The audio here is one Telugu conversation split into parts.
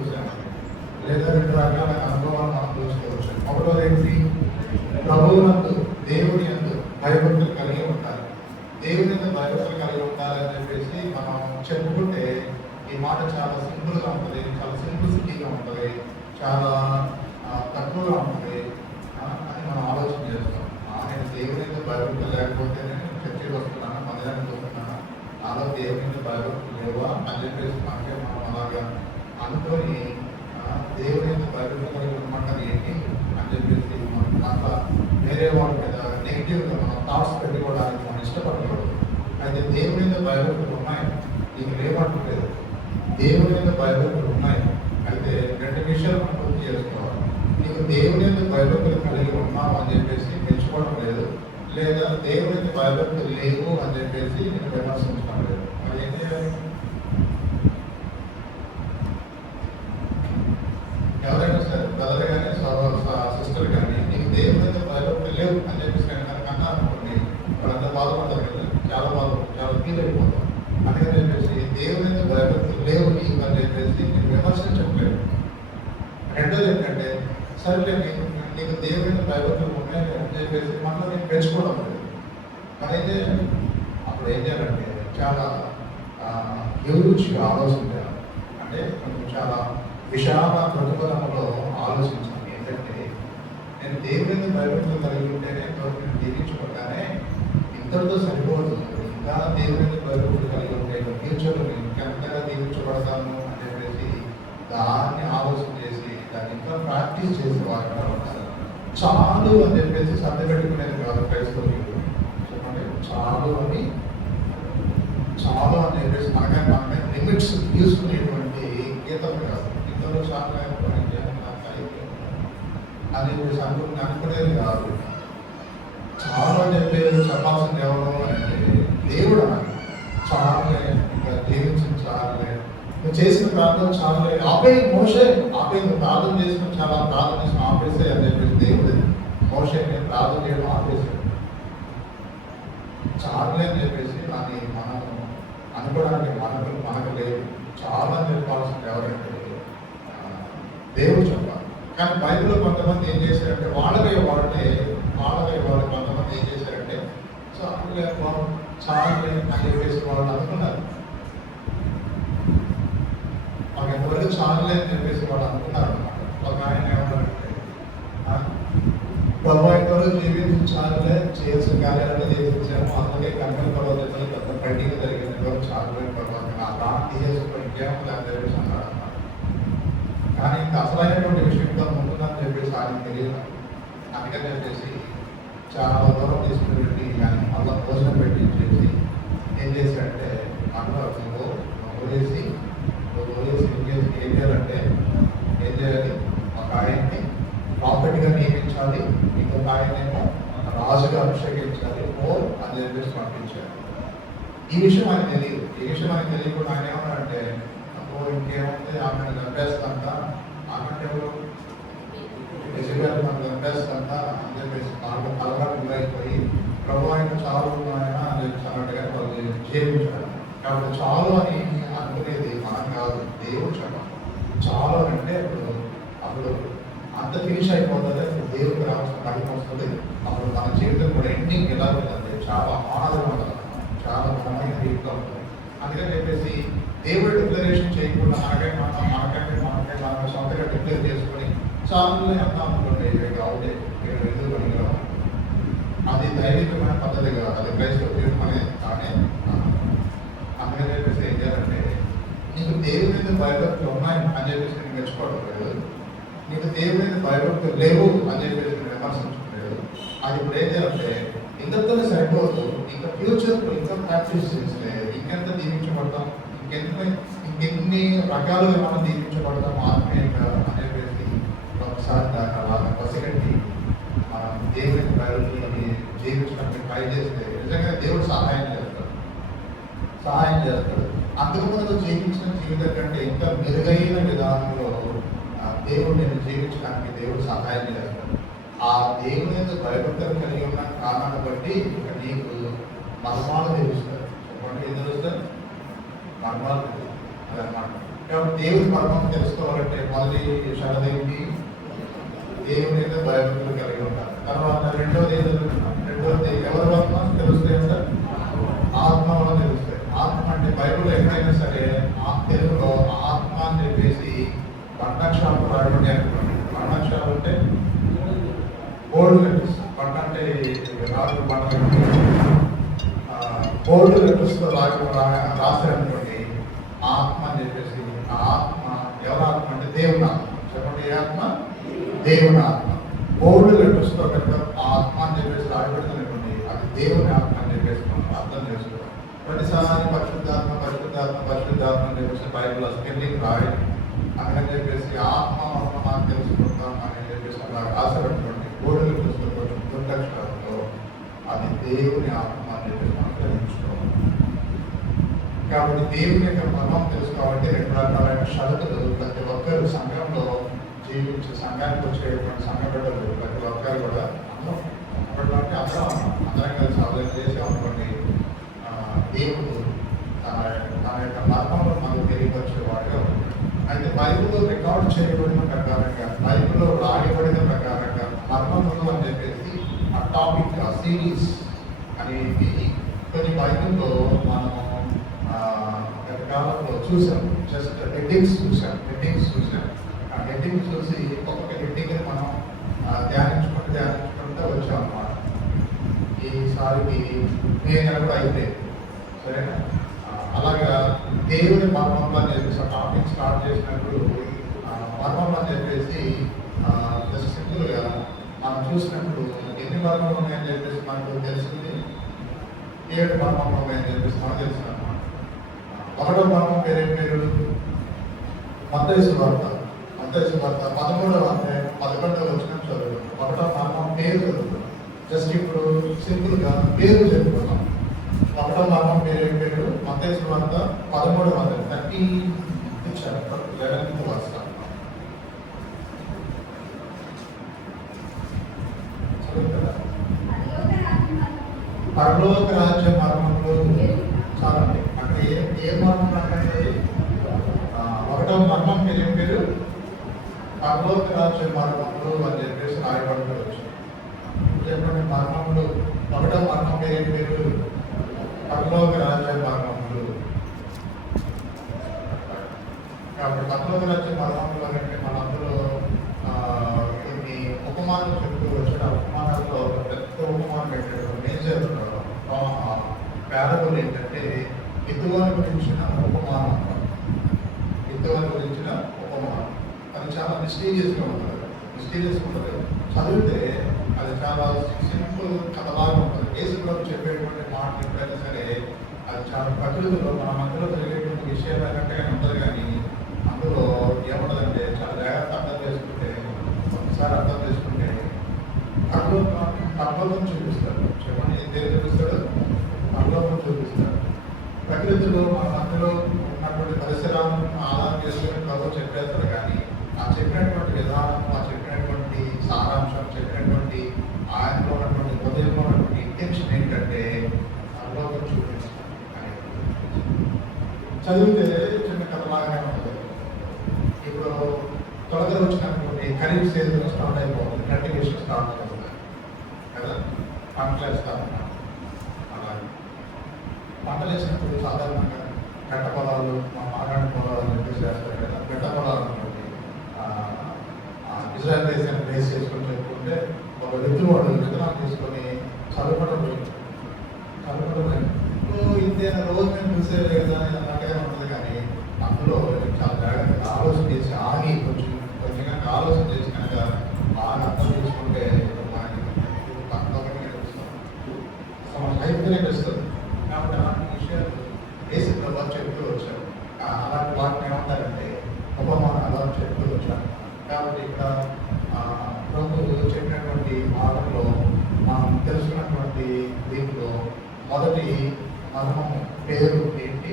చూసాము, లేదా 2 రకాల అనుభవాలు మనం చూసుకోవచ్చు. ఒకటోది ఏంటి? ప్రభువునందు, దేవుని యందు భయభక్తులు కలిగి ఉంటారు. దేవుని యందు భయభక్తులు కలిగి ఉండాలని చెప్పేసి మనం చెప్పుకుంటే ఈ మాట చాలా సింపుల్గా ఉంటుంది, చాలా సింప్లిసిటీగా ఉంటుంది, చాలా తక్కువగా ఉంటుంది అని మనం ఆలోచన చేస్తాం. నేను దేవుని యందు భయభక్తులు లేకపోతే నేను చర్చకి వస్తున్నాను, మందిరానికి వస్తున్నాను, నాలో దేవుని యందు భయభక్తులు లేవా అని చెప్పేసి మనకే మనం అలాగా అనుకొని దేవుని యందు భయభక్తులు కలిగి ఉండమంటారు ఏంటి అని చెప్పేసి అట్లా వేరే వాళ్ళ మీద నెగిటివ్గా మనం థాట్స్ పెట్టుకోవడానికి మనం ఇష్టపడకూడదు. అయితే దేవుని మీద భయభక్తులు ఉన్నాయి, నీకు లేవట్లేదు. దేవుని మీద భయభక్తులు ఉన్నాయి, అయితే 2 విషయాలు మనం పూర్తి చేసుకోవాలి. నీకు దేవుని మీద భయభక్తులు కలిగి ఉన్నావు అని చెప్పేసి మెచ్చుకోవడం లేదు, లేదా దేవుని మీద భయభక్తులు లేవు అని చెప్పేసి నేను విమర్శించడం లేదు. మరి ఏం చేయాలి? ఎవరైనా సరే బ్రదర్ కానీ సిస్టర్ కానీ నీకు దేవుని మీద భయభక్తులు లేవు అని చెప్పేసి కన్నా అనుకోండి, వాళ్ళంతా బాధపడతారు కదా, చాలా ఫీల్ అయిపోతాం. అందుకని చెప్పేసి దేవుని మీద భయభక్తులు లేవు నీకు అని చెప్పేసి నేను విమర్శించట్లేదు. రెండోది ఏంటంటే, సరే నీకు దేవుని మీద భయభక్తులు ఉన్నాయి అని చెప్పేసి మనలో నేను పెంచుకోవడం లేదు. మరైతే అప్పుడు ఏం చేయాలంటే చాలా యోచిగా ఆలోచించాలి. అంటే కొంచెం చాలా విశాల ప్రతిఫలంలో ఆలోచించాలి. ఏంటంటే నేను దేవుని మీద భయభక్తులు కలిగి ఉంటేనే నేను దీవించుకుంటానే ఇంతటితో సరిపోతుంది. ఇంకా దేవుని మీద భయభక్తులు కలిగి ఉంటే ఫ్యూచర్లో నేను ఇంకెంతగా దీవించబడతాను అని చెప్పేసి దాన్ని ఆలోచన చేసి దాన్ని ఇంకా ప్రాక్టీస్ చేసే వారు ఉంటారు. చాలు అని చెప్పేసి సర్ది పెట్టుకునేది కాదు క్రైస్తవులు. చెప్పండి, చాలు అని చెప్పేసి మనమే లిమిట్స్ తీసుకునేటువంటి గీతం కాదు. ఇంతలో చాలా అని చెప్పేసి అనుకునేది కాదు. చాలా అని చెప్పేసి చెప్పాల్సింది ఎవరు అంటే దేవుడు అన్నది. చాలే, ఇంకా జీవించిన చాలే, నువ్వు చేసిన ప్రార్థన చాలే, మోషే నువ్వు ప్రార్థన చేసిన చాలా ప్రార్థన చేసిన ఆపేసే అని చెప్పేసి దేవుడు మోషే నేను ప్రార్థన చేయడం ఆపేసాడు. చాలే అని చెప్పేసి దాన్ని మనం అనుకోవడానికి మనకు లేదు. చాలా చెప్పాల్సింది ఎవరంటే దేవుడు చెప్పాలి. కానీ బైబిల్లో కొంతమంది ఏం చేశారంటే వాళ్ళకే వాళ్ళు కొంతమంది ఏం చేశారంటే చాలా అని చెప్పేసి వాళ్ళు అనుకున్నారు. మాకు ఎంతవరకు చాలే అని చెప్పేసి వాళ్ళు అనుకున్నారు అనమాట. ఒక ఆయన ఏమన్నారంటే ఎంతవరకు జీవించాలే, చేసిన కార్యాలను చేయించాము, అందుకే కన్నుల పర్వతాలు పెద్ద పండుగ జరిగింది, ఎవరు చాలే పర్వతం నా ప్రాణం తీసేసుకుని ఇంకేమో అని చెప్పేసి అన్నాడు అన్నమాట. కానీ ఇంకా అసలైనటువంటి విషయంగా ఉంటుందని చెప్పేసి ఆయన తెలియదు. అందుకని చెప్పేసి చాలా దూరం తీసుకుని కానీ మళ్ళీ భోజనం పెట్టించేసి ఏం చేశాడంటే అందులో వదిలేసి ఏం చేయాలంటే ఏం చేయాలి, ఒక ఆయన్ని ప్రాపర్టీగా నియమించాలి, ఇంకొక ఆయనేమో రాజుగా అభిషేకించాలి అని చెప్పేసి పంపించారు. ఈ విషయం ఆయన తెలియకుండా ఆయన ఏమన్నారంటే ఇంకేముంది ఆమెను చంపేస్తాంట, ఆమె ఎవరు మనం చంపేస్తాంట అని చెప్పేసి వాళ్ళు కలవరం గురైపోయి ప్రభు ఆయన చాలు ఆయన అని చెప్పేసి అన్నట్టుగా వాళ్ళు జీవించారు. కాబట్టి చాలు అని అనుకునేది మనం కాదు, దేవుడు చెప్పాలి. చాలు అంటే అప్పుడు అంత ఫినిష్ అయిపోతుంది, దేవుడికి రావాల్సిన టైం వస్తుంది. అప్పుడు మన జీవితం కూడా ఎండింగ్ ఎలా ఉంటుందంటే చాలా ఆనందంగా ఉంటుంది, చాలా బలమైన రీతిగా ఉంటుంది. అందుకని చెప్పేసి దేవుడు డిక్లరేషన్ చేయకుండా మనమే సొంతగా డిక్లేర్ చేసుకొని చాలు ఎంత అనుకోండి అవుతే మీరు ఎందుకు పనికిరావు. అది దైవికమైన పద్ధతి కాదు, అది క్రైస్తవ జీవితం అనేది కానీ. అందుకని చెప్పేసి ఏం చేయాలంటే నీకు దేవుని మీద భయభక్తులు ఉన్నాయి అని చెప్పేసి నేను మెచ్చుకోవడం లేదు, నీకు దేవుని మీద భయభక్తులు లేవు అని చెప్పేసి నేను విమర్శించలేదు. అది ఇప్పుడు ఏం చేయాలంటే ఇంతతోనే సరిపోదు, ఇంకా ఫ్యూచర్లో ఇంకా ప్రాక్టీస్ చేస్తే ఇంకెంత దీవించబడతాం, ఇంకెన్ని రకాలుగా మనం దీవించబడతాం ఆత్మీయంగా అని చెప్పేసి ఒకసారి దాన్ని అలాగా పసిగట్టి మనం దేవుని భయభక్తులని జీవించడానికి ట్రై చేస్తే నిజంగా దేవుడు సహాయం చేస్తాడు. అంతకుముందు జీవించిన జీవితం కంటే ఇంకా మెరుగైన విధానంలో దేవుడు నేను జీవించడానికి దేవుడు సహాయం చేస్తాడు. ఆ దేవుని యొక్క భయభక్తులు కలిగి ఉన్న కారణాన్ని బట్టి ఇక నీకు మర్మాలు తెలుస్తారు. చెప్పండి, ఏం తెలుస్తారు? మర్మాలు తెలుస్తాయి. అదనమాట. కాబట్టి దేవుని మర్మం తెలుసుకోవాలంటే మొదటి షరదేంటి? దేవుని మీద భయభక్తులు కలిగి ఉంటారు. తర్వాత రెండోది ఏం చదువుతున్నాం? రెండోది ఎవరి మర్మం తెలుస్తాయి అంటే ఆత్మ వల్ల తెలుస్తాయి. ఆత్మ అంటే బైబిల్ ఎక్కడైనా సరే ఆ తెలుగులో ఆత్మ అని చెప్పేసి బండాక్షరాలు రాయబడి అనుకోండి. బండాక్షరాలు అంటే బోల్డ్ లెటర్స్. బండ అంటే రాజు బండ బోల్డ్ లెటర్స్తో రాశారనుకోండి ఆత్మ అని చెప్పేసి. ఆ ఆత్మ ఎవరి ఆత్మ అంటే దేవుని ఆత్మ. చెప్పండి, ఏ ఆత్మ? దేవుని ఆత్మ. బోల్డ్ లెటర్స్తో కనుక ఆత్మ అని చెప్పేసి రాయబడుతున్నటువంటి అది దేవుని ఆత్మ అని చెప్పేసి మనం అర్థం చేసుకోవాలి. ప్రతిసారి పరిశుద్ధాత్మ పరిశుద్ధాత్మ పరిశుద్ధాత్మ అని చెప్పేసి బైబిల్ స్పెల్లింగ్ రాయడం అని చెప్పేసి ఆత్మ మనం తెలుసుకుంటాం అని చెప్పేసి అలా రాసినటువంటి బోల్డ్ లెటర్స్తో కొంచెం దుర్లక్షణంతో అది దేవుని ఆత్మ అని చెప్పేసి మనం గ్రహించుకోవాలి. కాబట్టి దేవుని యొక్క మర్మం తెలుసుకోవాలంటే రెండు రకాలైన షరతులు ప్రతి ఒక్కరు సంఘంలో జీవించి సంఘానికి వచ్చేటువంటి సంఘ బిడ్డలు ప్రతి ఒక్కరు కూడా అందరం కలిసి ఆలోచన చేసి అనుకోండి దేవుడు తన యొక్క మర్మంలో మనకు తెలియపరిచేవాడుగా ఉంటాడు. అయితే బైబిల్లో రికార్డ్ చేయబడిన ప్రకారంగా బైబిల్లో రాయబడిన ప్రకారంగా మర్మములు అని చెప్పేసి ఆ టాపిక్ ఆ సిరీస్ అనేది కొన్ని బైబిల్లో మనము గత కాలంలో చూసాం. జస్ట్ హెడ్డింగ్స్ చూసాం. ఆ హెడ్డింగ్స్ చూసి ఒక్కొక్క హెడ్డింగ్ని మనం ధ్యానించుకుంటూ వచ్చాం అన్నమాట. ఈసారికి నేను కూడా అయిపోయింది. సరేనా? అలాగా దేవుని మర్మంలో అని చెప్పేసి ఆ టాపిక్ స్టార్ట్ చేసినప్పుడు మర్మం అని చెప్పేసి జస్ట్ సింపుల్గా మనం చూసినప్పుడు ఎన్ని మర్మాలు ఉన్నాయని చెప్పేసి మనకు తెలిసింది. 7 మర్మాలు ఉన్నాయని చెప్పేసి మనకు తెలిసింది అన్నమాట. ఒకటో మర్మం పేరు మత్తయి సువార్త 13వ అధ్యాయం 11వ వచనం చదువుతాం. ఒకటో మర్మం పేరు చదువుతాం. జస్ట్ ఇప్పుడు సింపుల్గా పేరు చెప్పుకున్నాం. ఒకటో మర్మం పేరు మత్తయి సువార్త 13వ అధ్యాయం 13th chapter 11th verse. చదువుతారా? పరలోక రాజ్య మర్మములు చాలండి. అక్కడ ఏ మర్మం అంటే ఒకటో మర్మం పేరు పరలోక రాజ్య మర్మములు అని చెప్పేసి రాయబడుకోవచ్చు. చెప్పండి, మర్మములు. ఒకటో మర్మం పేరు పరలోక రాజ్య మర్మములు. కాబట్టి పరలోక రాజ్య మర్మములు అంటే మన అందులో కొన్ని ఉపమానాలు చెప్తూ వచ్చిన ఉపమానాల్లో పెద్ద ఉపమానం పెట్టాడు. మేజర్ ప్యారబుల్ ఏంటంటే విద్వాని గురించిన ఉపమానం. అది చాలా మిస్టీరియస్గా ఉంటుంది. చదివితే అది చాలా సింపుల్ కథలాగా ఉంటుంది. యేసుప్రభు చెప్పేటువంటి మాటలు ఎప్పుడైనా సరే అది చాలా ప్రకృతిలో మన మధ్యలో జరిగేటువంటి విషయాలు అన్నట్టుగానే ఉంటుంది. కానీ అందులో ఏముండదంటే చాలా జాగ్రత్త అర్థం చేసుకుంటే పరలోకం చూపిస్తాడు. చెప్పండి, దేని చూపిస్తాడు? పరలోకం చూపిస్తాడు. ప్రకృతిలో మన మధ్యలో ఉన్నటువంటి పరిసరాలను ఆధారం చేసుకుని ప్రభు చెప్పేస్తాడు. కానీ ఆ చెప్పినటువంటి విధానం, ఆ చెప్పినటువంటి సారాంశం, చెప్పినటువంటి ఆయనలో ఉన్నటువంటి హృదయంలో ఉన్నటువంటి ఇంటెన్షన్ ఏంటంటే పరలోకం చూపించాలి అని. చదివితే చిన్న కథలాగానే ఉంటుంది. ఇప్పుడు త్వరగా వచ్చినటువంటి ఖరీఫ్ సీజన్ స్టార్ట్ అయిపోతుంది. కల్టివేషన్ స్టార్ట్ అవుతుంది కదా, పంటలు వేస్తా ఉంటాం. అలాగే పంటలు వేసినప్పుడు సాధారణంగా గడ్డ పొలాలు, మాగాడి పొలాలు చెప్పేసి వేస్తారు కదా. గడ్డ పొలాలు అనుకోండి, ఇజ్రాయల్ దేశాన్ని బేస్ చేసుకొని చెప్పుకుంటే ఒక విత్తనాలు తీసుకొని చదువుకోవడం ఇంతేనా రోజు మేము చూసేది కదా అన్నట్టుగా ఉంటుంది. కానీ అందులో చాలా జాగ్రత్తగా ఆలోచన చేసి ఆగి కొంచెం ఆలోచన చేసి కనుక బాగా అర్థం చేసుకుంటే మనకి కనిపిస్తుంది. కాబట్టి అలాంటి విషయాలు వేసి ప్రభావం చెప్తూ వచ్చారు. అలాంటి వాటిని ఏమంటారంటే ఉపమానాలు అలా చెప్తూ వచ్చారు. కాబట్టి ఇక్కడ ప్రభు చెప్పినటువంటి మాటల్లో మనం తెలుసుకున్నటువంటి దీంట్లో మొదటి మర్మం పేరు ఏంటి?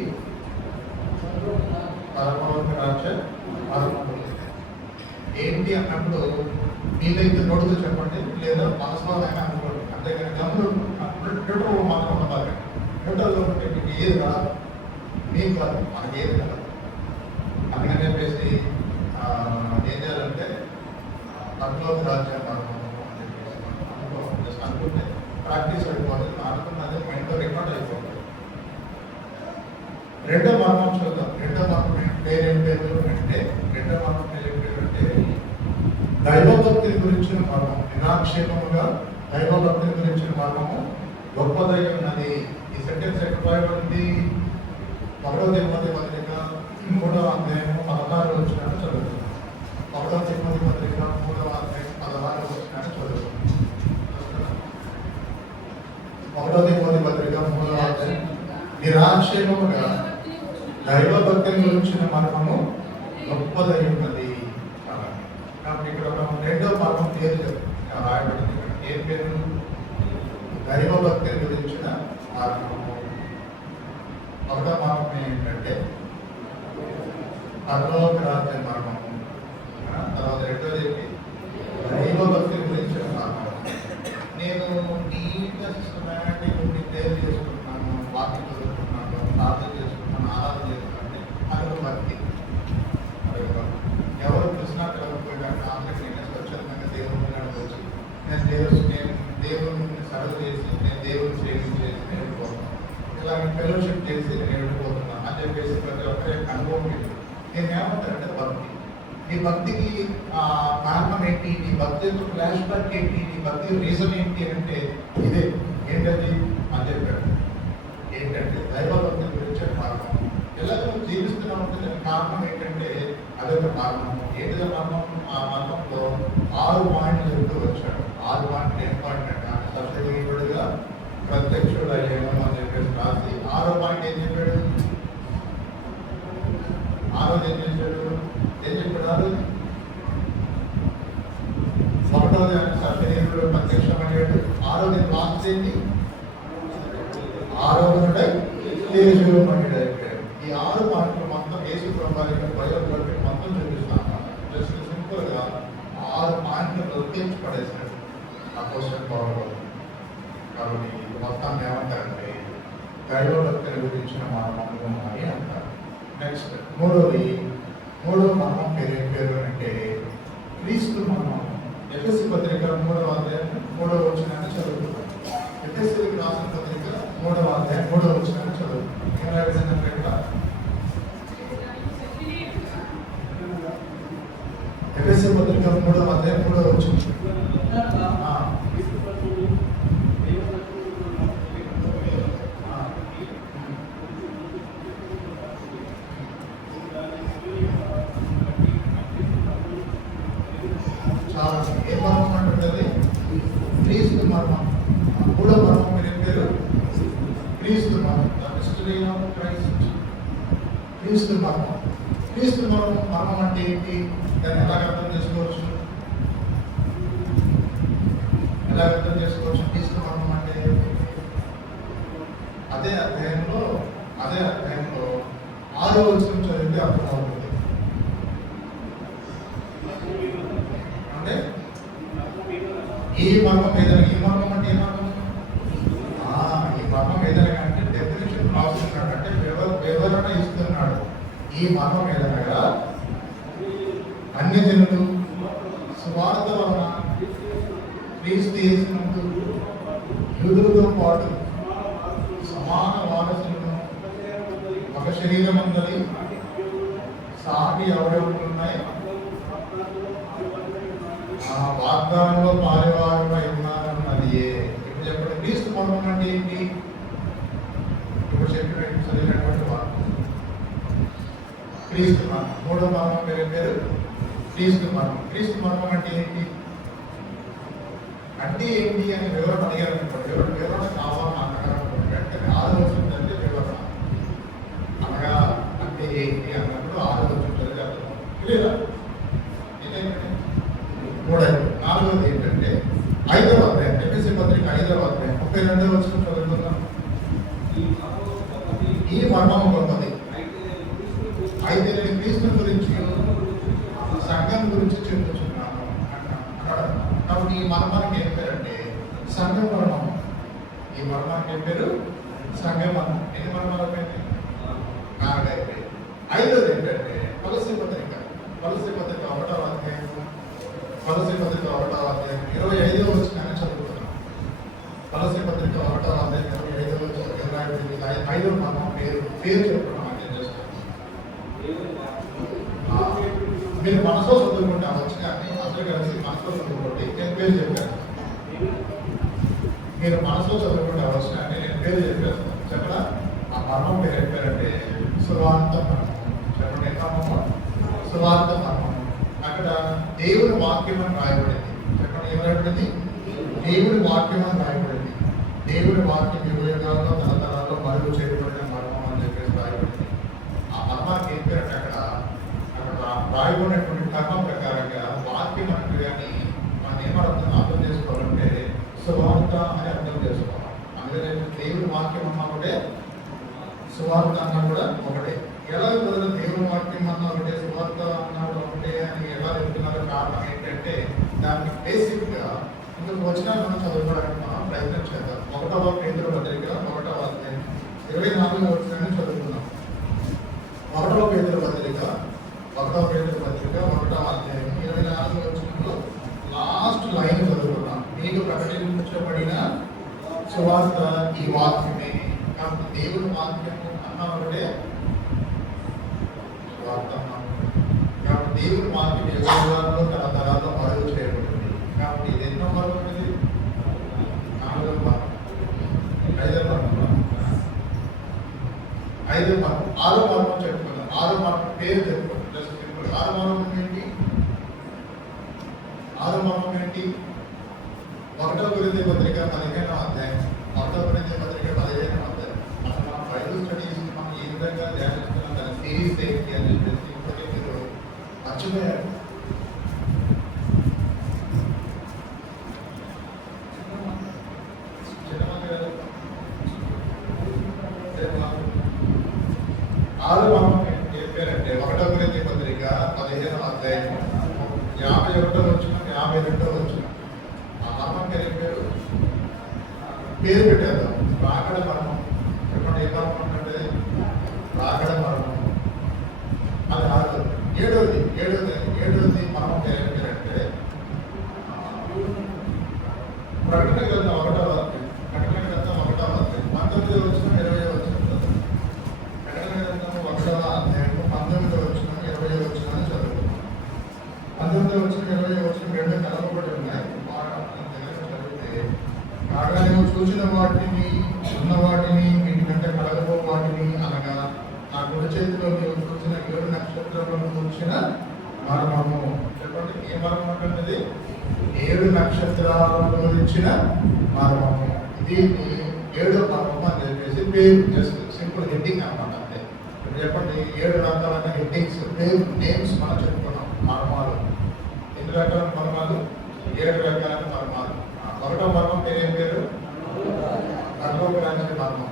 పరలోక రాజ్య మర్మములు ఏంటి అన్నప్పుడు మీదైతే నోడుతూ చెప్పండి, లేదా మనసులో అయినా అనుకోండి. అంతేగాని గమ్ములు న్యూట్రల్ మాత్రం ఉండాలి. న్యూట్రల్లో ఉంటే మీకు ఏది రాదు, మీకు కాదు, మనకి ఏది కాదు. పరలోక రాజ్యం మర్మము అని చెప్పేసి మనం అనుకుంటే ప్రాక్టీస్ అయిపోతుంది. అనుకున్నది మైండ్లో రికార్డ్ అయిపోతుంది. రెండో మర్మం చూద్దాం. రెండో మర్మం పేరేం పేరు అంటే దైవభక్తి గురించిన మర్మం. నిరాక్షేపముగా దైవభక్తి గురించిన మర్మము గొప్పదై ఉన్నది. ఈ సెంటెన్స్ ఎక్కడ రాయబడింది? 1 తిమోతి పత్రిక 3వ అధ్యాయము 16 వచనాన్ని చదువుతుంది. 1 తిమోతి పత్రిక 3వ అధ్యాయం 16 వచనాన్ని చదువుతుంది. 1 తిమోతి పత్రిక 3వ అధ్యాయం నిరాక్షేపముగా దైవభక్తిని గురించిన మర్మము గొప్పదై ఉన్నది. కాబట్టి ఇక్కడ రెండో మర్మం పేరు రాయబడింది. ఏం పేరు? దైవభక్తిని గురించిన మర్మము. ఒకటో మర్మం ఏంటంటే పరలోక రాజ్య మర్మము. తర్వాత రెండోది ఏంటి? దైవభక్తి గురించిన మర్మము. నేను నీట్గా సిస్టమేటిక్ ప్రేర్ చేసుకుంటున్నాను, వాక్యం చదువుకుంటున్నాను, ప్రార్థన చేసుకుంటున్నాను, ఆరాధన చేసుకుంటే అదొక భక్తి. ఎవరు కృష్ణ కలగకపోయినా ఆఖరికి నేను స్వచ్ఛందంగా దేవుని నడవచ్చు, నేను దేవుని సర్వ్ చేసి, నేను దేవుని సేవింగ్ చేసి నేను వెళ్ళిపోతున్నాను, ఇలాగ ఫెలోషిప్ చేసి నేను వెళ్ళిపోతున్నాను అని చెప్పేసి ప్రతి ఒక్కరి యొక్క అనుభవం ఇది. నేను ఏమంటానంటే భక్తి. నీ భక్తికి కారణం ఏంటి? నీ భక్తి యొక్క ఫ్లాష్ బ్యాక్ ఏంటి? నీ భక్తి రీజన్ ఏంటి అంటే ఇదే. ఏంటది అని చెప్పాడు. ఏంటంటే దైవభక్తి గురించి మార్గం. ఎలాగో జీవిస్తున్నాం అంటే దానికి కారణం ఏంటంటే అదొక మార్గము. ఏంటిదో మార్గం? ఆ మార్గంలో 6 పాయింట్లు చెప్తూ వచ్చాడు. 6 పాయింట్లు ఏం పాయింట్ అంటే సత్యదేవుడుగా ప్రత్యక్షుడు అయ్యాను అని చెప్పేసి రాసి 6వ పాయింట్ ఏం చెప్పాడు? 6వది ఏం చేశాడు? ఏం చెప్పాడు? 1వది ఆయన సత్యదేవుడు ప్రత్యక్షమయ్యాడు. 6వది లాస్ట్ ఏంటి? 6వది తేజోమయుడు అయిపోయాడు. ఈ 6 పాయింట్లు మొత్తం యేసు ప్రభావిక బయోగ్రఫీ మొత్తం చూపిస్తాను. జస్ట్ సింపుల్గా 6 పాయింట్లు నొక్కించి పడేశాడు అపోస్తలుల పౌలు. కాబట్టి మొత్తాన్ని ఏమంటారంటే దైవభక్తిని గురించిన మర్మము అని అంటారు. నెక్స్ట్ మూడో మర్మం పేరు అంటే క్రీస్తు మర్మం. ఎఫెసీ పత్రిక 3వ అధ్యాయం 3వ వచనాన్ని చదువుతున్నాం. ఎఫెసీకి రాసిన పత్రిక 3వ అధ్యాయం 3వ వచనాన్ని చదువుతున్నాం. ఏమైనా విధంగా ఇక్కడ ఎఫెసీ పత్రిక 3వ అధ్యాయం 3వ వచనం. చాలా ఏ మర్మం అంటుంటుంది? క్రీస్తు మర్మం. 3వ మర్మం పేరు క్రీస్తు మర్మం. The mystery of Christ. క్రీస్తు మర్మం. క్రీస్తు మర్మం అంటే ఏంటి? దాన్ని ఎలా అర్థం చేసుకోవచ్చు? క్రీస్తు మర్మం అంటే అదే అధ్యాయంలో 6వ వచనం చదివితే అర్థమవుతుంది. అంటే ఈ మర్మం ఏదైనా, ఈ మర్మం అంటే ఏ మర్మం? ఈ మర్మం ఏదైనా అంటే డెఫినేషన్ రాస్తున్నాడు, అంటే వివరణ ఇస్తున్నాడు. ఈ మర్మం ఏదనగా అన్యజనులు సువార్త వలన క్రీస్తు యేసునందు యూదులతో పాటు సమాన వారసులను, ఒక శరీరమందలి సాటి అవయవులు ఉన్నాయి, ఆ వాగ్దానంలో పారివారమై ఉన్నారన్నది. ఇప్పుడు చెప్పండి, క్రీస్తు మర్మం అంటే ఏంటి? ఇప్పుడు చెప్పినట్టు చదివినటువంటి వారు క్రీస్తు మర్మం. 3వ మర్మం పేరు క్రీస్తు మర్మం. క్రీస్తు మర్మం అంటే ఏంటి అని వివరణ అడిగారు అనుకోండి. వివరణ కావాలని అడగాలనుకోండి. వెంటనే 6వ వచనం చదివితే వివరణ అనగా అంటే ఏంటి అన్నప్పుడు 6వ వచనం చదివితే అర్థం. క్లియరా? మూడవది. 4వది ఏంటంటే 5వ అధ్యాయం, ఎఫెసీ పత్రిక 5వ అధ్యాయం 32వ వచనం చదువుతున్నాం. ఈ మర్మము గొప్పది. అయితే నేను క్రీస్తు గురించి, సంఘం గురించి చెప్పుచున్నాను అన్నాడు. కాబట్టి ఈ మర్మానికి ఏం పేరంటే సంఘం మర్మం. ఈ మర్మానికి ఏం పేరు? సంఘం మర్మం. ఎన్ని మర్మాలు అయిపోయింది? 4 అయిపోయింది. 5వది ఏంటంటే కొలస్సీ పత్రిక 1వ అధ్యాయం కొలస్సీ పత్రిక 1వ అధ్యాయం 25వ వచనాన్ని చదువుతున్నాం. కొలస్సీ పత్రిక 1వ అధ్యాయం 25వ వచనం రాయబడింది. 5వ మర్మం పేరు చెప్పడం ఏం చేస్తాం. మీరు మనసులో చదువుకుంటే ఆ వచనాన్ని అందరూ కలిసి మనసులో చదువుకోండి. నేను పేరు చెప్పాను. మీరు మనసులో చదువుకుంటే ఆ వచనాన్ని నేను పేరు చెప్పేస్తాను. చెప్పరా? ఆ మర్మం పేరు చెప్పారంటే సువార్త మర్మం. చెప్పండి, ఎంత మర్మం? సువార్త మర్మం. అక్కడ దేవుని వాక్యం అని రాయబడింది. చెప్పండి, ఏం రాయబడింది? దేవుడి వాక్యం అని రాయబడింది. దేవుడి వాక్యం యుగాల్లో తరతరాల్లో మరుగు చేయబడిన మర్మం అని చెప్పేసి రాయబడింది. ఆ మర్మానికి ఏం పేరంటే అక్కడ రాయబడినటువంటి కర్మ ప్రకారంగా వాక్యం అంటే కానీ మనం అర్థం చేసుకోవాలంటే సువార్త అని అర్థం చేసుకోవాలి. అందుకనే దేవుడి వాక్యం అన్నా ఒకటే, సువార్త అన్నా కూడా ఒకటే. ఎలా కుదరదు? దేవుని వాక్యం అన్నా ఒకటే, సువార్త అన్నా కూడా ఒకటే అని ఎలా చెప్తున్నారో కారణం ఏంటంటే దానికి బేసిక్గా ఇందుకు వచ్చినా మనం చదువుకోవడానికి మనం ప్రయత్నం చేద్దాం. 1వ పేతురు పత్రిక 1వ అధ్యాయం 24వ వచనాన్ని చదువుతున్నాం. 1వ పేతురు పత్రిక 1వ అధ్యాయం 24వ వచనంలో లాస్ట్ లైన్ చదువుతున్నాం. మీకు ప్రకటించబడిన సువార్త ఈ వాక్యమే. కాబట్టి దేవుని వాక్యము అన్న ఒకటే, సువార్త కాబట్టి దేవుని వాక్యం యుగాల్లో తరతరాల్లో మరుగు చేయబడింది. కాబట్టి ఇది ఎన్నో మరుగు ఉంది? 4వ భాగం, 5వ భాగం, 5వ భాగం, 6వ భాగం చెప్పుకుందాం. 6వ భాగం పేరు చెప్పుకుంటాం. Just simple. 6వ భాగం ఏంటి? 6వ భాగం ఏంటి? 1వ కొరింథీ పత్రిక 15వ అధ్యాయం. 1వ కొరింథీ పత్రిక 15వ అధ్యాయం. అసలు మనం బైబిల్ స్టడీస్ మనం ఏ విధంగా ధ్యానిస్తున్నాం, దాని సిరీస్ ఏంటి అని చెప్పేసి ఇప్పటికే మీరు మర్చిపోయారు. ఆరు భాగం ఏం పేరంటే 1వ కొరింథీ పత్రిక 15వ అధ్యాయం 51వ వచనం 52వ వచనం. ఆ మర్మం పేరు పేరు పెట్టేద్దాం. రాకడ మర్మం. చెప్పండి, ఏ మర్మం అంటే రాకడ మర్మం. అది 6వ. 7వది మర్మం పేరంటే ప్రకటన గ్రంథం 1వ అధ్యాయం. ప్రకటన గ్రంథం 1వ అధ్యాయం 19వ వచనం 20వ వచనం. ప్రకటన గ్రంథం 1వ అధ్యాయం 19వ వచనం 20వ వచనాన్ని చదువుకున్నాం. 19వ వచనం 20వ వచనం రెండు కలపబడి ఉన్నాయి. చదివితే కాగా నువ్వు చూసిన వాటిని, ఉన్న వాటిని, వీటి కంటే కలగబో వాటిని అనగా నా కుడి చేతిలో నీవు చూసిన 7 నక్షత్రాలను చూసిన మర్మము. చెప్పండి, ఏ మర్మం అంటున్నది? 7 నక్షత్రాలను గురించిన మర్మము. ఇది 7వ మర్మం అని చెప్పేసి పేరు. జస్ట్ సింపుల్ హెడ్డింగ్ అన్నమాట. అంటే చెప్పండి, 7 రకాలైన హెడ్డింగ్స్, పేరు, నేమ్స్ మనం చెప్పుకున్నాం. మర్మాలు ఎన్ని రకాల మర్మాలు? 7 రకాలైన మర్మాలు. 1వ మర్మం పేరు ఏం పేరు? పరలోక రాజ్య మర్మం.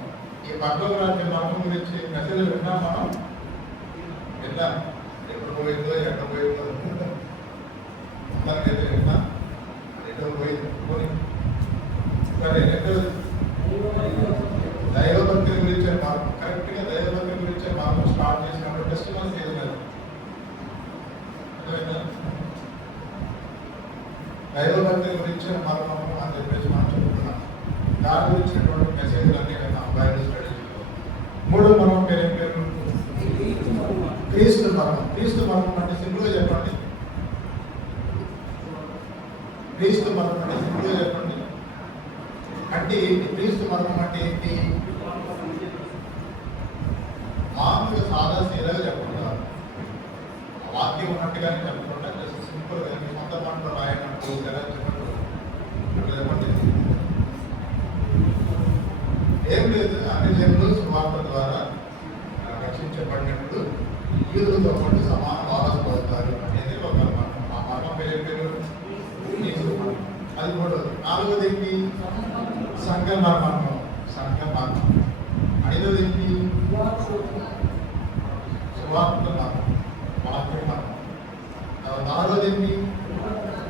ఈ పరలోక రాజ్య మర్మం గురించి మెసేజ్ విన్నాం మనం. విన్నాం. ఎప్పుడు పోయిందో, ఎక్కడ పోయిందో అందరికైతే విన్నా. ఎక్కడ పోయింది పోనీ. సరే, రెండోది దైవభక్తి గురించే మార్గం. కరెక్ట్గా దైవభక్తి గురించే మార్గం స్టార్ట్ చేసినప్పుడు టెస్టిమనీస్ ఏది లేదు. దైవభక్తి గురించే మార్గం అని చెప్పేసి మనం చెప్పుకున్నాం. దాని గురించినటువంటి మెసేజ్లు అన్నీ విన్నాం బైబిల్ స్టడీస్లో. 3వ మర్మం పేరు ఏం పేరు? క్రీస్తు మర్మం. క్రీస్తు మర్మం అంటే సింపుల్గా చెప్పండి. క్రీస్తు మర్మం అంటే సింపుల్గా చెప్పండి. అంటే క్రీస్తు మర్మం అంటే ఏంటి? మామూలుగా సాదా సీదాగా చెప్పకుండా, వాక్యం ఉన్నట్టుగానే చెప్పకుండా, జస్ట్ సింపుల్గా మీ సొంత మాటలో రాయనట్టు కదా చెప్పండి. చెప్పండి, ఏం లేదు. అన్ని జనులు సువార్త ద్వారా రక్షించబడినప్పుడు యూదులతో పాటు సమాన వారసు పొందుతారు అనేది ఒక మర్మం. ఆ మర్మం పేరు అది 3వది. 4వది ఏంటి? సంఘ మర్మం. సంఘ మర్మం. 5వది ఏంటి? సువార్త మర్మం. వాక్య మర్మం. 4వది ఏంటి?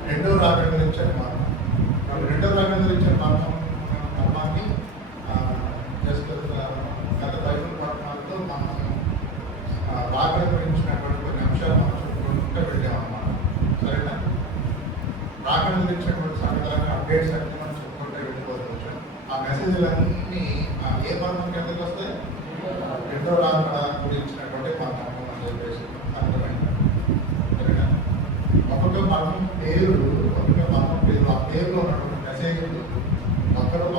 2వ రాకడ గురించి మర్మం. 2వ రాకడ గురించి మర్మాన్ని జస్ట్ గత బైబిల్ పట్టణాలతో మనం రాకడ గురించినటువంటి కొన్ని అంశాలు మనం చెప్పుకుంటూ వెళ్ళామన్నమాట. సరేనా? అప్డేట్స్ అన్ని మనం చెప్పుకుంటే వెళ్ళిపోవచ్చు. ఆ మెసేజ్లన్నీ ఏ మర్మం కిందకి వస్తాయి? రెండో రాకడ గురించినటువంటి మర్మం అని చెప్పేసి అర్థమైంది. ఒక్కొక్క మర్మం పేరు, ఆ పేరులో ఉన్నటువంటి మెసేజ్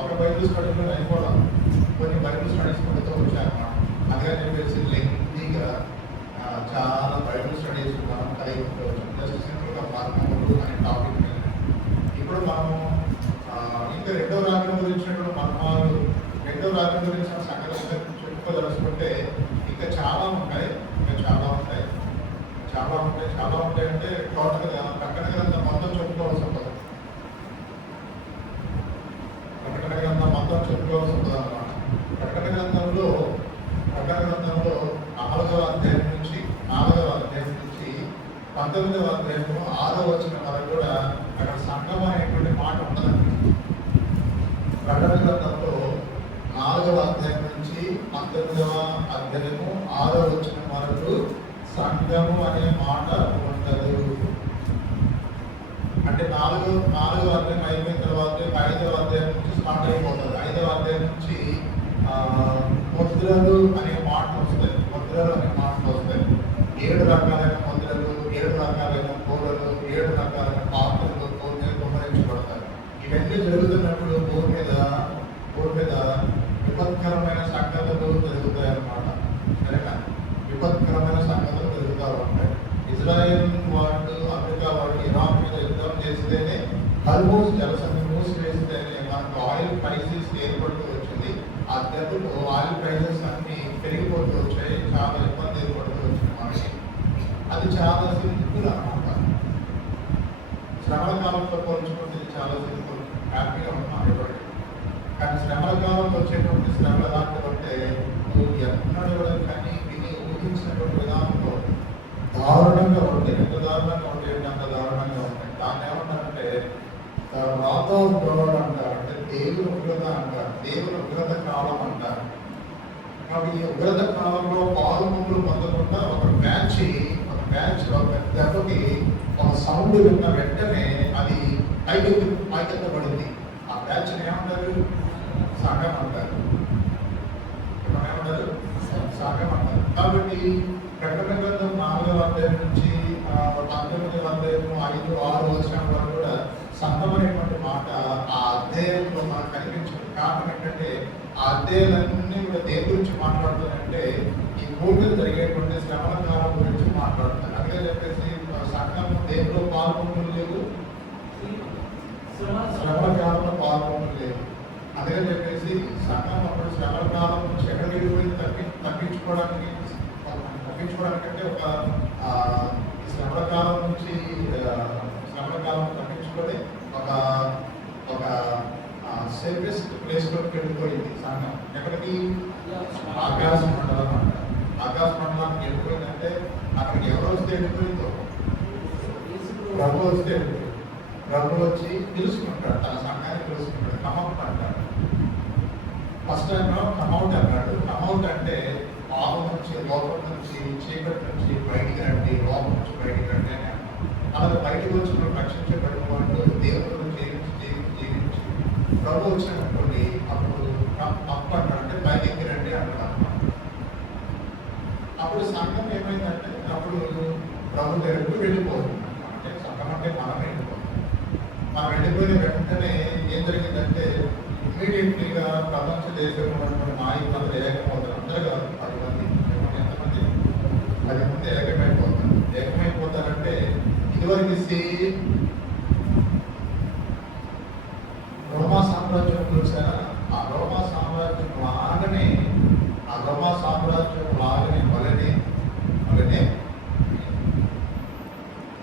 ఒక బైబిల్ స్టడీలో అయిపోవడం, కొన్ని బైబిల్ స్టడీస్ కొడుతూ వచ్చారన్నమాట. అందుకని చెప్పేసి లెంగ్తీగా చాలా బైబిల్ స్టడీస్ మనం కలిగి ఉండవచ్చు. జస్ట్ సింపుల్గా మర్మములు అనే టాపిక్ మీద ఇప్పుడు మనము ఇంకా రెండవ రాకడ గురించినటువంటి మర్మాలు, రెండవ రాకడ గురించిన సంగతులు చెప్పుకోదలుచుకుంటే ఇంకా చాలా ఉంటాయి అంటే టోటల్గా ప్రకటన గ్రంథం మొత్తం చెప్పుకోవాల్సి ఉంటుంది. ప్రకటన గ్రంథం మొత్తం చెప్పుకోవాల్సి ఉంటుంది అన్నమాట. ప్రకటన గ్రంథంలో 4వ అధ్యాయం నుంచి 19వ అధ్యాయము 6వ వచనం వరకు కూడా అక్కడ సంఘం అనేటువంటి మాట ఉండదండి. ప్రకటన గ్రంథంలో 4వ అధ్యాయం నుంచి 19వ అధ్యాయము 6వ వచనం వరకు సంఘము అనే మాట ఉండదు. అంటే 4వ అధ్యాయం అయిపోయిన తర్వాత 5వ అధ్యాయం నుంచి స్టార్ట్ అయిపోతుంది. 5వ అధ్యాయం నుంచి ముద్రలు అనే మాటలు వస్తాయి. 7 రకాలైన ముద్రలు, 7 రకాలైన పూలలు, 7 రకాలైన పాత్రలు భూమి మీద కుమ్మరించబడతాయి. ఇవన్నీ జరుగుతున్నప్పుడు భూమి మీద విపత్కరమైన సంగతులు జరుగుతాయి అన్నమాట. సరేనా? విపత్కరమైన సంగతులు జరుగుతూ ఉంటాయి. ఇజ్రాయెల్ వాళ్ళు, అమెరికా వాళ్ళు ఇరాన్ మీద యుద్ధం చేస్తేనే, హర్మూజ్ జలసంధి మూసివేస్తేనే మనకు ఆయిల్ ప్రైసెస్ ఏర్పడుతూ వచ్చింది. ఆ దెబ్బతో ఆయిల్ ప్రైసెస్ అన్ని పెరిగిపోతూ వచ్చాయి. చాలా ఇబ్బంది ఏర్పడుతూ వచ్చింది మనకి. అది చాలా సింపుల్ అన్నమాట. శ్రమల కాలంతో పోల్చుకుంటే చాలా సింపుల్, హ్యాపీగా ఉన్నాం ఇవ్వండి. కానీ శ్రమల కాలంలో వచ్చేటువంటి శ్రమలు ఎలాంటివి అంటే నువ్వు ఎన్నడూ కూడా కానీ విని ఊహించినటువంటి విధానంలో దారుణంగా ఉంటాయి. ఎంత దారుణంగా ఉంటాయి అంటే అంత దారుణంగా ఉంటాయి. దాన్ని ఏమంటారంటే రాత గౌరవం అంటారు. అంటే దేవుని ఉగ్రత అంటారు. దేవుని ఉగ్రత కాలం అంటారు. కాబట్టి ఈ ఉగ్రత కాలంలో పాల్గొంపులు పొందకుండా ఒక బ్యాచ్ ఒక దెబ్బకి ఒక సౌండ్ విన్న వెంటనే అది పైకెత్తబడింది. ఆ బ్యాచ్ ఏమంటారు? సంఘం అంటారు. ఏమంటారు? సంఘం అంటారు. కాబట్టి ప్రకటన గ్రంథం 4వ అధ్యాయం నుంచి 19వ అధ్యాయం 5, 6 వచనం వరకు కూడా సంఘం అనేటువంటి మాట ఆ అధ్యాయంలో మనకు కనిపించదు. కారణం ఏంటంటే ఆ అధ్యాయాలన్నీ కూడా దేని గురించి మాట్లాడుతాయంటే ఈ భూమి మీద జరిగేటువంటి శ్రమల కాలం గురించి మాట్లాడుతారు. అందుకే చెప్పేసి సంఘం దేంట్లో పాల్గొనలేదు, శ్రమల కాలంలో పాల్గొనలేదు. అందుకే చెప్పేసి సంఘం అప్పుడు శ్రమల కాలం నుంచి ఎక్కడ వెళ్ళిపోయింది తప్పించుకోవడానికి అంటే ఒక శ్రమల కాలం నుంచి తప్పించుకొని ఒక సేఫెస్ట్ ప్లేస్లోకి వెళ్ళిపోయింది సంఘం. ఎక్కడికి? ఆకాశ మండలం అంటారు. ఆకాశ మండలానికి వెళ్ళిపోయిందంటే అక్కడికి ఎవరు వస్తే వెళ్ళిపోయిందో ప్రభు వస్తే వెళ్ళిపోయింది. ప్రభు వచ్చి పిలుచుకుంటాడు, తన సంఘాన్ని పిలుచుకుంటాడు. కమౌట్ అంటాడు. ఫస్ట్ టైం కమౌట్ అన్నాడు. కమౌట్ అంటే పాపం నుంచి, లోపల నుంచి, చీకటి నుంచి బయటికి రండి, లోపల నుంచి బయటికి రండి అని అన్నాడు. అలాగే బయటకు వచ్చిన రక్షించబడిన వాళ్ళు దేవుడు జీవించి ప్రభు వచ్చినటువంటి అప్పుడు అప్పు అంటాడు. అంటే బయటికి రండి అంటాడు. అప్పుడు సంఘం ఏమైందంటే అప్పుడు ప్రభు దగ్గరకు వెళ్ళిపోతుంది. అంటే సంఘం అంటే మనం వెళ్ళిపోయిన వెంటనే ఏం జరిగిందంటే ఇమ్మీడియట్లీగా ప్రపంచ దేశంలో ఉన్నటువంటి నాయకులు ఏకమవుతారు. అందరూ కాదు, 10 మంది, ఎంతమంది? 10 మంది ఏకమైపోతారంటే ఇదివరకు సేమ్ రోమా సామ్రాజ్యం చూసారా? ఆ రోమా సామ్రాజ్యం వలనే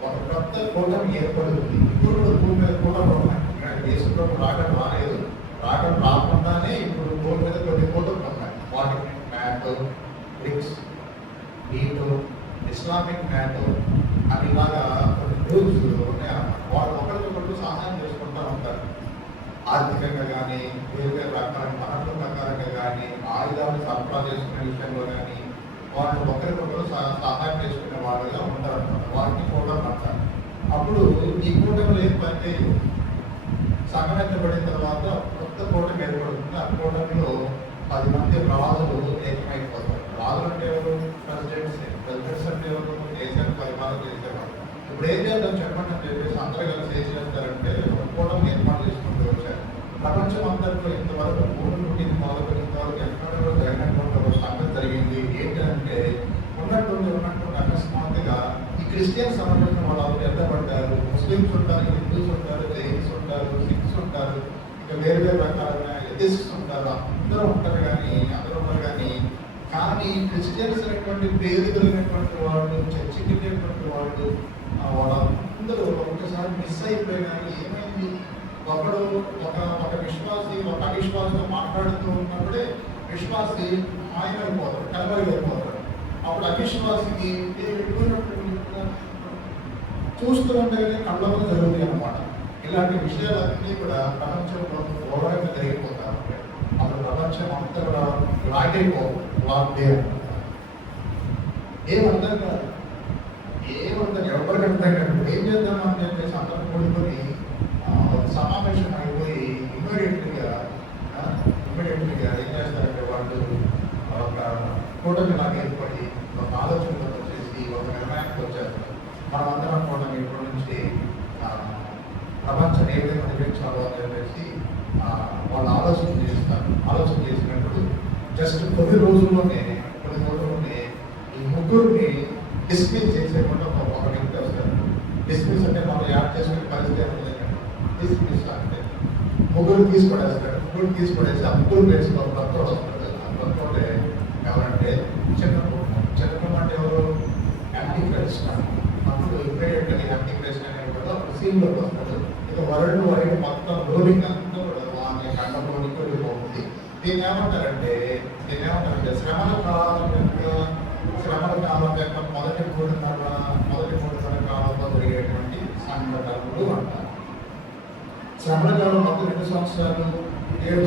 ఒక కొత్త కూటమి ఏర్పడుతుంది. ఇప్పుడు కూడా భూమి మీద కూటమి ఉన్నాయి. దేశంలో రావడం రాకుండానే ఇప్పుడు భూమి మీద కొన్ని కూటమిలు ఉన్నాయి. వాటికి నాటో, బ్రిక్స్, నీటో, ఇస్లామిక్ నాటో అని ఇలాగా కొన్ని గ్రూప్స్ ఉన్నాయన్నమాట. వాళ్ళు ఒకరికొకరు సహాయం చేసుకుంటూ ఉంటారు. ఆర్థికంగా కానీ, వేరు రకాల పనుల ప్రకారంగా కానీ, ఆయుధాలు సరఫరా చేసుకునే విషయంలో కానీ వాళ్ళు ఒకరికొకరు సహాయం చేసుకునే వాళ్ళుగా ఉంటారు. వాటిని కూటమి అంటారు. అప్పుడు ఈ కూటమిలో ఏం పని చేయవు. సంఘం ఎత్తబడిన తర్వాత కొత్త కూటమి ఏర్పడుతుంది. ఆ కూటమిలో 10 మంది రాజులు ఏకమైపోతారు. రాజులు అంటే ఎవరు? ప్రెసిడెంట్స్ అంటే ఎవరు? దేశాన్ని పరిపాలన చేసేవారు. ఇప్పుడు ఏం చేద్దాం చెప్పండి అని చెప్పేసి అందరూ కలిసి ఏం చేస్తారంటే ఒక కూటమి ఏర్పాటు చేసుకుంటూ వచ్చారు. ప్రపంచం అంతట్లో ఇంతవరకు భూమి పుట్టింది మొదలుకొని ఇంతవరకు ఎక్కడో జరిగినటువంటి ఒక సంగతి జరిగింది. ఏంటంటే ఉన్నట్టుండి అకస్మాత్తుగా ఈ క్రిస్టియన్స్ సంబంధించిన వాళ్ళు ఎత్తపడ్డారు. ముస్లిమ్స్ ఉంటారు, హిందూస్ ఉంటారు, జైన్స్ ఉంటారు, సిఖ్స్ ఉంటారు, ఇంకా వేరు వేరు రకాలైన ఎథిస్ట్స్ ఉంటారు. అందరూ ఉంటారు కానీ క్రిస్టియన్స్ అనేటువంటి పేరు కలిగినటువంటి వాళ్ళు, చర్చికి వెళ్ళేటువంటి వాళ్ళు, వాళ్ళందరూ ఒకసారి మిస్ అయిపోయినారు. ఏమైంది? ఒకడు ఒక విశ్వాసి ఒక అవిశ్వాసంతో మాట్లాడుతూ ఉన్నప్పుడే విశ్వాసి మాయమైపోతాడు, కలబడిపోతాడు. అప్పుడు అవిశ్వాసికి చూస్తుండగానే కళ్ళలో జరుగుతాయి అన్నమాట. ఇలాంటి విషయాలన్నీ కూడా ప్రపంచంలో ఘోరంగా జరిగిపోతా ఉంటాయి. అప్పుడు ప్రపంచం అంతా కూడా లాక్డే ఏమర్థం కాదు, ఎవరికి అర్థం కాదు. ఏం చేద్దామని చెప్పేసి అందరూ కూడుకొని సమావేశం అయిపోయి ఇమ్మీడియట్గా ఏం చేస్తారంటే వాళ్ళు ఒక కూటమి లాగా ఏర్పడి ఒక ఆలోచనతో వచ్చేసి ఒక నిర్ణయానికి వచ్చేస్తారు. మనమందరం కూడా ఇప్పటి నుంచి ప్రపంచం ఏ విధంగా నిర్మించాలో అని చెప్పేసి వాళ్ళు ఆలోచన చేసినప్పుడు జస్ట్ కొన్ని రోజుల్లోనే ఈ ముగ్గురిని డిస్మిస్ చేసేకుండా ఒక వ్యక్తి వస్తారు. డిస్మిస్ అంటే మనం యాడ్ చేసుకునే పరిస్థితి డిస్మిస్ అంటే ముగ్గురు తీసుకొడేసి ఆ ముగ్గురు వేసిన భక్తుడు వస్తాడు. ఆ భక్తుడే ఎవరంటే చిన్నప్పుడు అంటే ఎవరు? Anti Christ. అప్పుడు ఇమ్మీడియట్గా యాంటీ క్రైస్ట్ అనేవాడు అప్పుడు సీన్లోకి వస్తాడు. ఇక వరల్డ్ వైడ్ మొత్తం రోలింగ్ అంతా కండంలోనికి వెళ్ళిపోతుంది. దీన్ని ఏమంటారంటే శ్రమల కాలం యొక్క మొదటి మూడున్నర కాలంలో జరిగేటువంటి సంఘటనలు అంటారు. శ్రమల కాలం మొత్తం 2 సంవత్సరాలు 7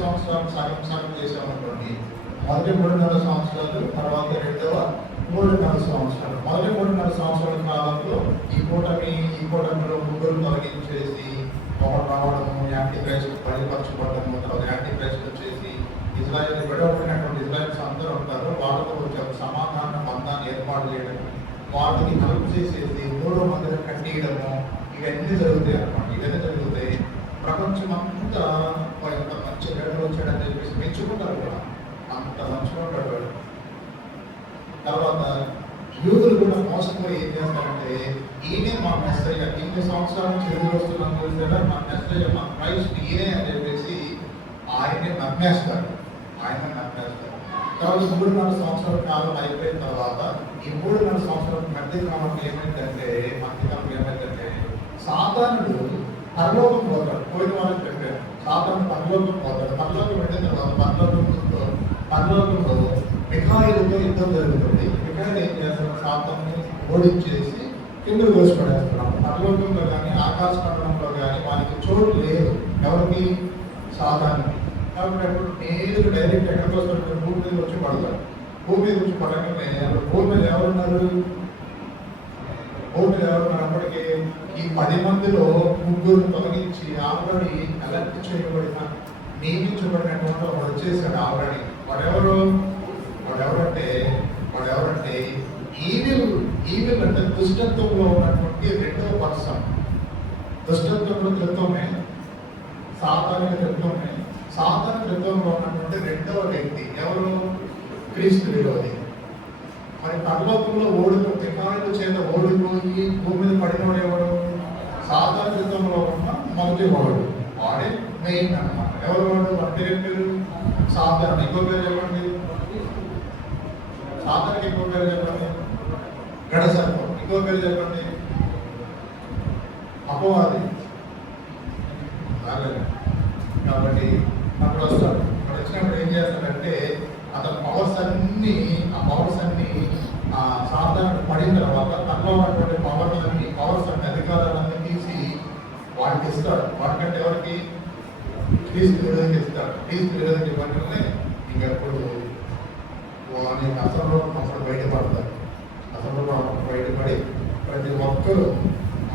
సంవత్సరాలు సగం చేసామనుకోండి. మొదటి 3.5 సంవత్సరాలు, తర్వాత రెండవ 3.5 సంవత్సరాలు. మొదటి 3.5 సంవత్సరాల కాలంలో ఈ కూటమిలో ముగ్గురు తొలగించేసి ఒకరు రావడము, యాంటీ క్రైస్ట్ బయలుపరచబడము, తర్వాత యాంటీ క్రైస్ట్ వచ్చేసి ఇజ్రాయెల్ విడవబడినటువంటి ఇజ్రాయెల్స్ అందరూ ఉంటారు. వాళ్ళతో వచ్చే సమాధాన బంధాన్ని ఏర్పాటు చేయడం, వాటిని హెల్ప్ చేసేసి 3 మందిని కట్టేయడము, ఇవన్నీ జరుగుతాయి అన్నమాట. ఇవన్నీ జరిగితే ప్రపంచం అంతా ఎంత మంచి గడువు వచ్చాడని చెప్పేసి మెచ్చుకుంటారు కూడా. అంత మంచిగా ఉంటాడు. తర్వాత యూదులు కూడా మోసపోయి ఏం చేస్తారంటే ఈయనే మా మెస్సయ్య, ఇన్ని సంవత్సరాల నుంచి ఎదురు వస్తున్నాం చూసారా, మా మెస్సయ్య మా క్రైస్ట్ ఈయనే అని చెప్పేసి ఆయనే నమ్మేస్తారు. తర్వాత 3.5 సంవత్సరాల కాలం అయిపోయిన తర్వాత ఈ 3.5 సంవత్సరాల మధ్యకాలం ఏమైందంటే సాతానుడు పరలోకం పోతాడు. పోయిన వాళ్ళకి చెప్పారు, సాతాను పరలోకం పోతాడు. పరలోకం వెళ్ళిన తర్వాత పరలోకంలో మిఖాయిలతో యుద్ధం జరుగుతుంది. మిఖాయిలు ఏం చేస్తారు? సాతాన్ని ఓడించేసి కిందకు దోషపడేస్తున్నాం. పరలోకంలో కానీ ఆకాశ మండలంలో కానీ వానికి చోటు లేదు. ఎవరికి? సాతానికి. కాబట్టి అప్పుడు నేరుగా డైరెక్ట్ ఎక్కడికి వస్తారు? భూమి మీద వచ్చి పడతారు. భూమి మీద వచ్చి పడగానే భూమి మీద ఎవరున్నారు? అప్పటికే ఈ 10 మందిలో ముగ్గురు తొలగించి ఆల్రెడీ ఎలక్ట్ చేయబడిన నియమించబడినటువంటి వాడు వచ్చేసాడు ఆల్రెడీ. వాడెవరంటే ఈవిల్ అంటే దుష్టత్వంలో ఉన్నటువంటి రెండవ పర్సన్. దుష్టత్వంలో త్రిత్వమే, సాతానిక త్రిత్వంలో ఉన్నటువంటి రెండవ వ్యక్తి ఎవరు? క్రీస్తు విరోధి. మరి పరలోకంలో వికారుల చేత ఓడిపోయి భూమి మీద పడినవాడు ఎవరు? సాతాన త్రిత్వంలో ఉన్న మొదటి వాడు. వాడే మెయిన్ అన్నమాట. ఎవరు వాడు? అంటే సాతాను. ఇంకో పేరు చెప్పండి. సాతానికి ఇంకో పేరు చెప్పండి. గడసర్పం. ఇంకో పేరు చెప్పండి. అపవాది. కాబట్టి అప్పుడు వస్తాడు. అక్కడ వచ్చినప్పుడు ఏం చేస్తాడంటే అతని పవర్స్ అన్ని సాధారణ పడిన తర్వాత తనలో ఉన్నటువంటి పవర్స్ అన్ని అధికారాలన్నీ తీసి వాడికి ఇస్తాడు. వాడికంటే ఎవరికి? క్రీస్తు విరోధికి ఇస్తాడు. క్రీస్తు విరోధికి ఇవ్వగానే ఇంకా ఇప్పుడు అసలు అప్పుడు బయటపడతారు. బయటపడి ప్రతి ఒక్కరూ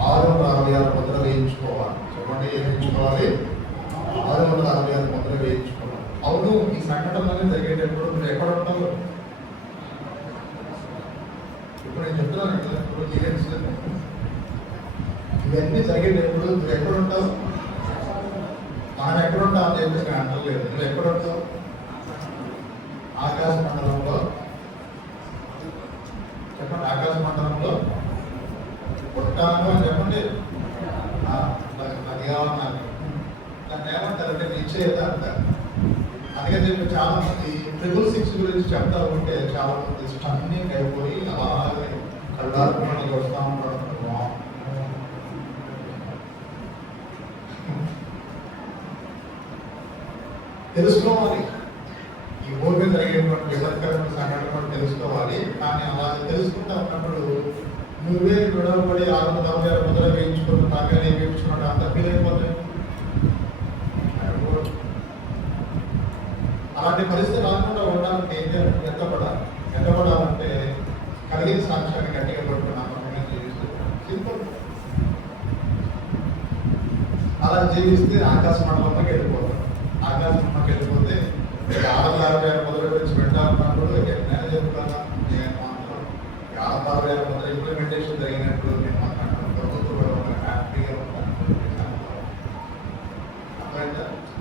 666 ముద్ర వేయించుకోవాలి. చెప్పండి ఏం వేయించుకోవాలి? 666 ముద్రలు వేయించుకోవాలి. అవును, ఈ సంఘటనలన్నీ జరిగేటప్పుడు మీరు ఎక్కడ ఉంటావు? ఇప్పుడు నేను చెప్తున్నాను కదా, ఇప్పుడు ఈవెంట్స్ ఇవన్నీ జరిగేటప్పుడు నువ్వు ఎక్కడ ఉంటావు? మనం ఎక్కడ ఉంటావు అని చెప్పేసి నేను అంటలేదు. నువ్వు ఎక్కడ ఉంటావు? ఆకాశ మండలంలో. చెప్పండి, ఆకాశ మండలంలో ఉంటాను అని చెప్పండి. అది కావాలి. దాన్ని ఏమంటారంటే నిశ్చయత అంటారు. అందుకని చెప్పి చాలా మంది 666 గురించి చెప్తా ఉంటే చాలా మంది స్టన్నింగ్ అయిపోయి అలాగే కళ్ళారుకుని వస్తూ ఉంటారు. తెలుసుకోవాలి, ఈ ఊరి మీద జరిగేటువంటి విపత్కరమైన సంఘటనలు తెలుసుకోవాలి. కానీ అలా తెలుసుకుంటా ఉన్నప్పుడు నువ్వే గొడవపడి 666 ముద్రలు వేయించుకున్న తాగానే వేయించుకున్నట్టు అంత ఫీల్ అయిపోతాయి. అలాంటి పరిస్థితి రాకుండా ఉండాలంటే ఏం చేయాలి? ఎత్తపడాలంటే కలిగిన సాక్ష్యాన్ని గట్టిగా పట్టుకుని జీవిస్తూ సింపుల్. అలా జీవిస్తే ఆకాశ మండలంలోకి వెళ్ళిపోతాం. ఆకాశ మండలంకి వెళ్ళిపోతే 666 ముద్రల గురించి పెట్టాలన్నప్పుడు నేను చెప్తాను. నేను మాత్రం 666 ముద్ర ఇంప్లిమెంటేషన్ జరిగినప్పుడు నేను మాట్లాడతాను. ప్రభుత్వం హ్యాపీగా ఉంటాను.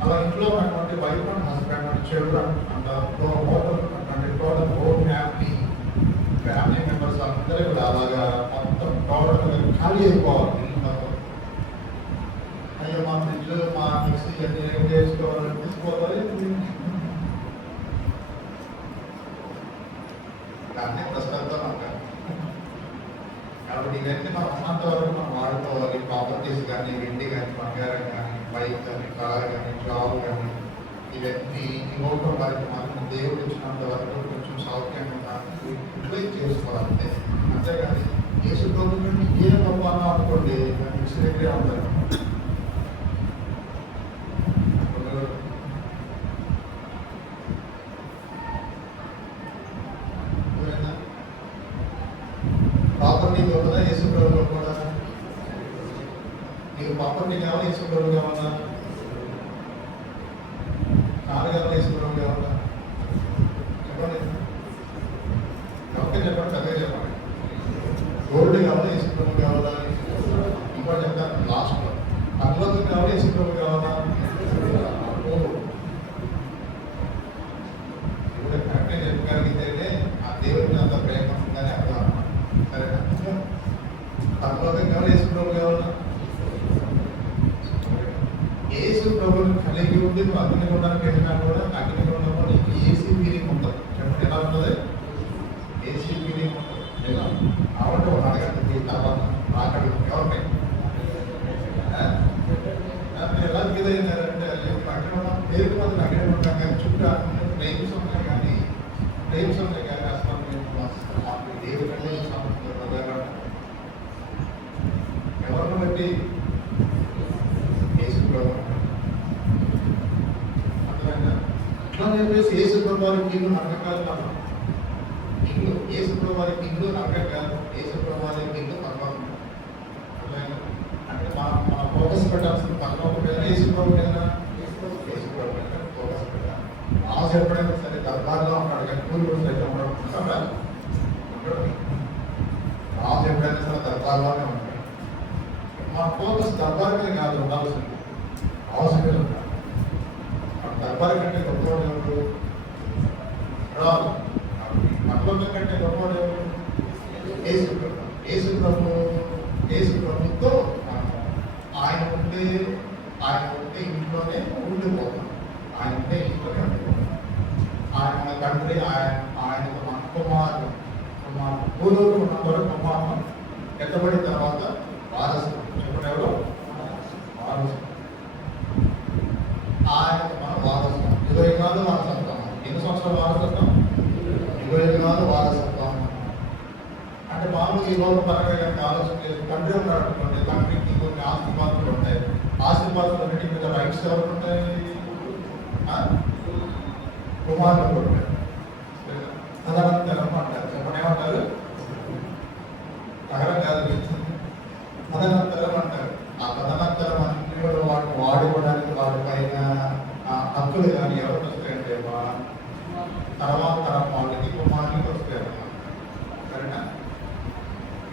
అలా ఇంట్లో ఉన్నటువంటి wife and husband and children and total home family members అందరూ కూడా అలాగా మొత్తం టోటల్ ఖాళీ అయిపోవాలి. అయ్యో మా ఫ్రిడ్జ్ మా మిక్సీ అన్ని ఏం చేసుకోవాలని తీసుకోవాలి. దాన్ని ప్రస్తుతం అంటారు. కాబట్టి ఇవన్నీ మనం ఉన్నంత వరకు మనం వాడుకోవాలి. ప్రాపర్టీస్ కానీ, వెండి కానీ, బంగారం కానీ, బైక్ కానీ, కార్ కానీ, జాబ్ కానీ, ఇవన్నీ ఇవ్వడం వారికి మనం దేవుడు ఇచ్చినంత వరకు కొంచెం సౌఖ్యంగా యూటిలైజ్ చేసుకోవాలంటే. అంతేగాని యేసు ప్రభు నుండి ఏ గొప్పనో అనుకోండి దగ్గరే ఉంటారు. ప్రాపర్టీ గొప్పదా యేసు ప్రభు గొప్పదా? నీకు ప్రాపర్టీ కావాలా యేసు ప్రభు కావాలా? కారు కావాలా యేసు ప్రభు కావాలా? చెప్పండి, చెప్పండి, చదివే చెప్పండి. గోల్డ్ కావాలా యేసు ప్రభు కావాలా? ఇంకో చెప్తాను లాస్ట్లో. పరలోకం కావాలా యేసు ప్రభు కావాలా? ఇప్పుడు కరెక్ట్గా చెప్పగలిగితేనే ఆ దేవుడిని అంత ప్రేమ ఉందని అర్థం. సరేనా? పరలోకం కావాలా యేసు ప్రభు కావాలా? యేసు ప్రభుని కలిగి ఉండి నువ్వు అగ్నిగుండానికి వెళ్ళినా కూడా అగ్నిగుండంలో నీకు ఏసీ ఫీలింగ్ ఉంటుంది. చెప్పండి, ఎలా ఉంటుంది? ఏసీ ఫీలింగ్ ఉంటుంది. ఎలా అవంటే ఒక అడగండి తర్వాత ఆకలి ఎవరిపై ఎలా ఫీల్ అయినారంటే అగ్నిగుండం పేరు మంది అగ్నిగుండం కానీ చుట్టూ ఫ్లేమ్స్ ఉన్నాయి కానీ అసలు మాకు దేవుడు కంటే ఎవరిని బట్టి యేసు ప్రభు అట్లా చెప్పేసి యేసు ప్రభు వారికి ఇల్లు నరకం కాదు. ఇల్లు యేసు ప్రభు వారికి ఇల్లు నరకం కాదు. యేసు ప్రభు వారికి ఇల్లు పరలోకం. అంటే మన ఫోకస్ పెట్టాల్సిన పరలోకం మీద యేసు ప్రభు మీద ఫోకస్ పెట్టాలి. రాజు ఎప్పుడైనా సరే దర్బార్లో ఉంటాడు కానీ పూర్వీకులు సైతం ఉంటాడా? రాజు ఎప్పుడైనా సరే దర్బార్లోనే ఉంటాడు. మన ఫోకస్ దర్బార్ మీద కాదు ఉండాల్సింది, రాజు మీద ఉంటాడు. దర్బార్ కంటే గొప్పవాడు ఎవరు? రాజు. పరలోకం కంటే గొప్పవాడు ఎవరు? యేసు ప్రభు. యేసు ప్రభుతో ఆయన ఉంటే ఇంట్లోనే ఉండిపోతాం. ఆయన ఉంటే ఇంట్లోనే ఉండిపోతాం. ఆయన మన తండ్రి, ఆయనకు మన కుమారుడు. భూలోకం ఉన్న వరకు కుమారుడు ఎత్తబడిన తర్వాత వారసుడు. చెప్పండి, ఎవరు? వారసుడు. ఆయనకు మనం వారసుడు. 20 కాదు వారసత్వం. ఎన్ని సంవత్సరాలు వారసత్వం? 20 కాదు వారసత్వం. అంటే మామూలు ఈ లోక పరంగా కనుక ఆలోచన చేసి తండ్రి ఉన్నాడు అనుకోండి, తండ్రికి కొన్ని ఆస్తిపాస్తులు ఉంటాయి. ఆస్తిపాస్తులన్నిటి మీద రైట్స్ ఎవరు ఉంటాయి? కుమారులు కూడా ఉంటాయి. తదనంతరం అంటారు. చెప్పండి, ఏమంటారు? తగరం కాదు, తదనంతరం అంటారు. ఆ తదనంతరం అన్ని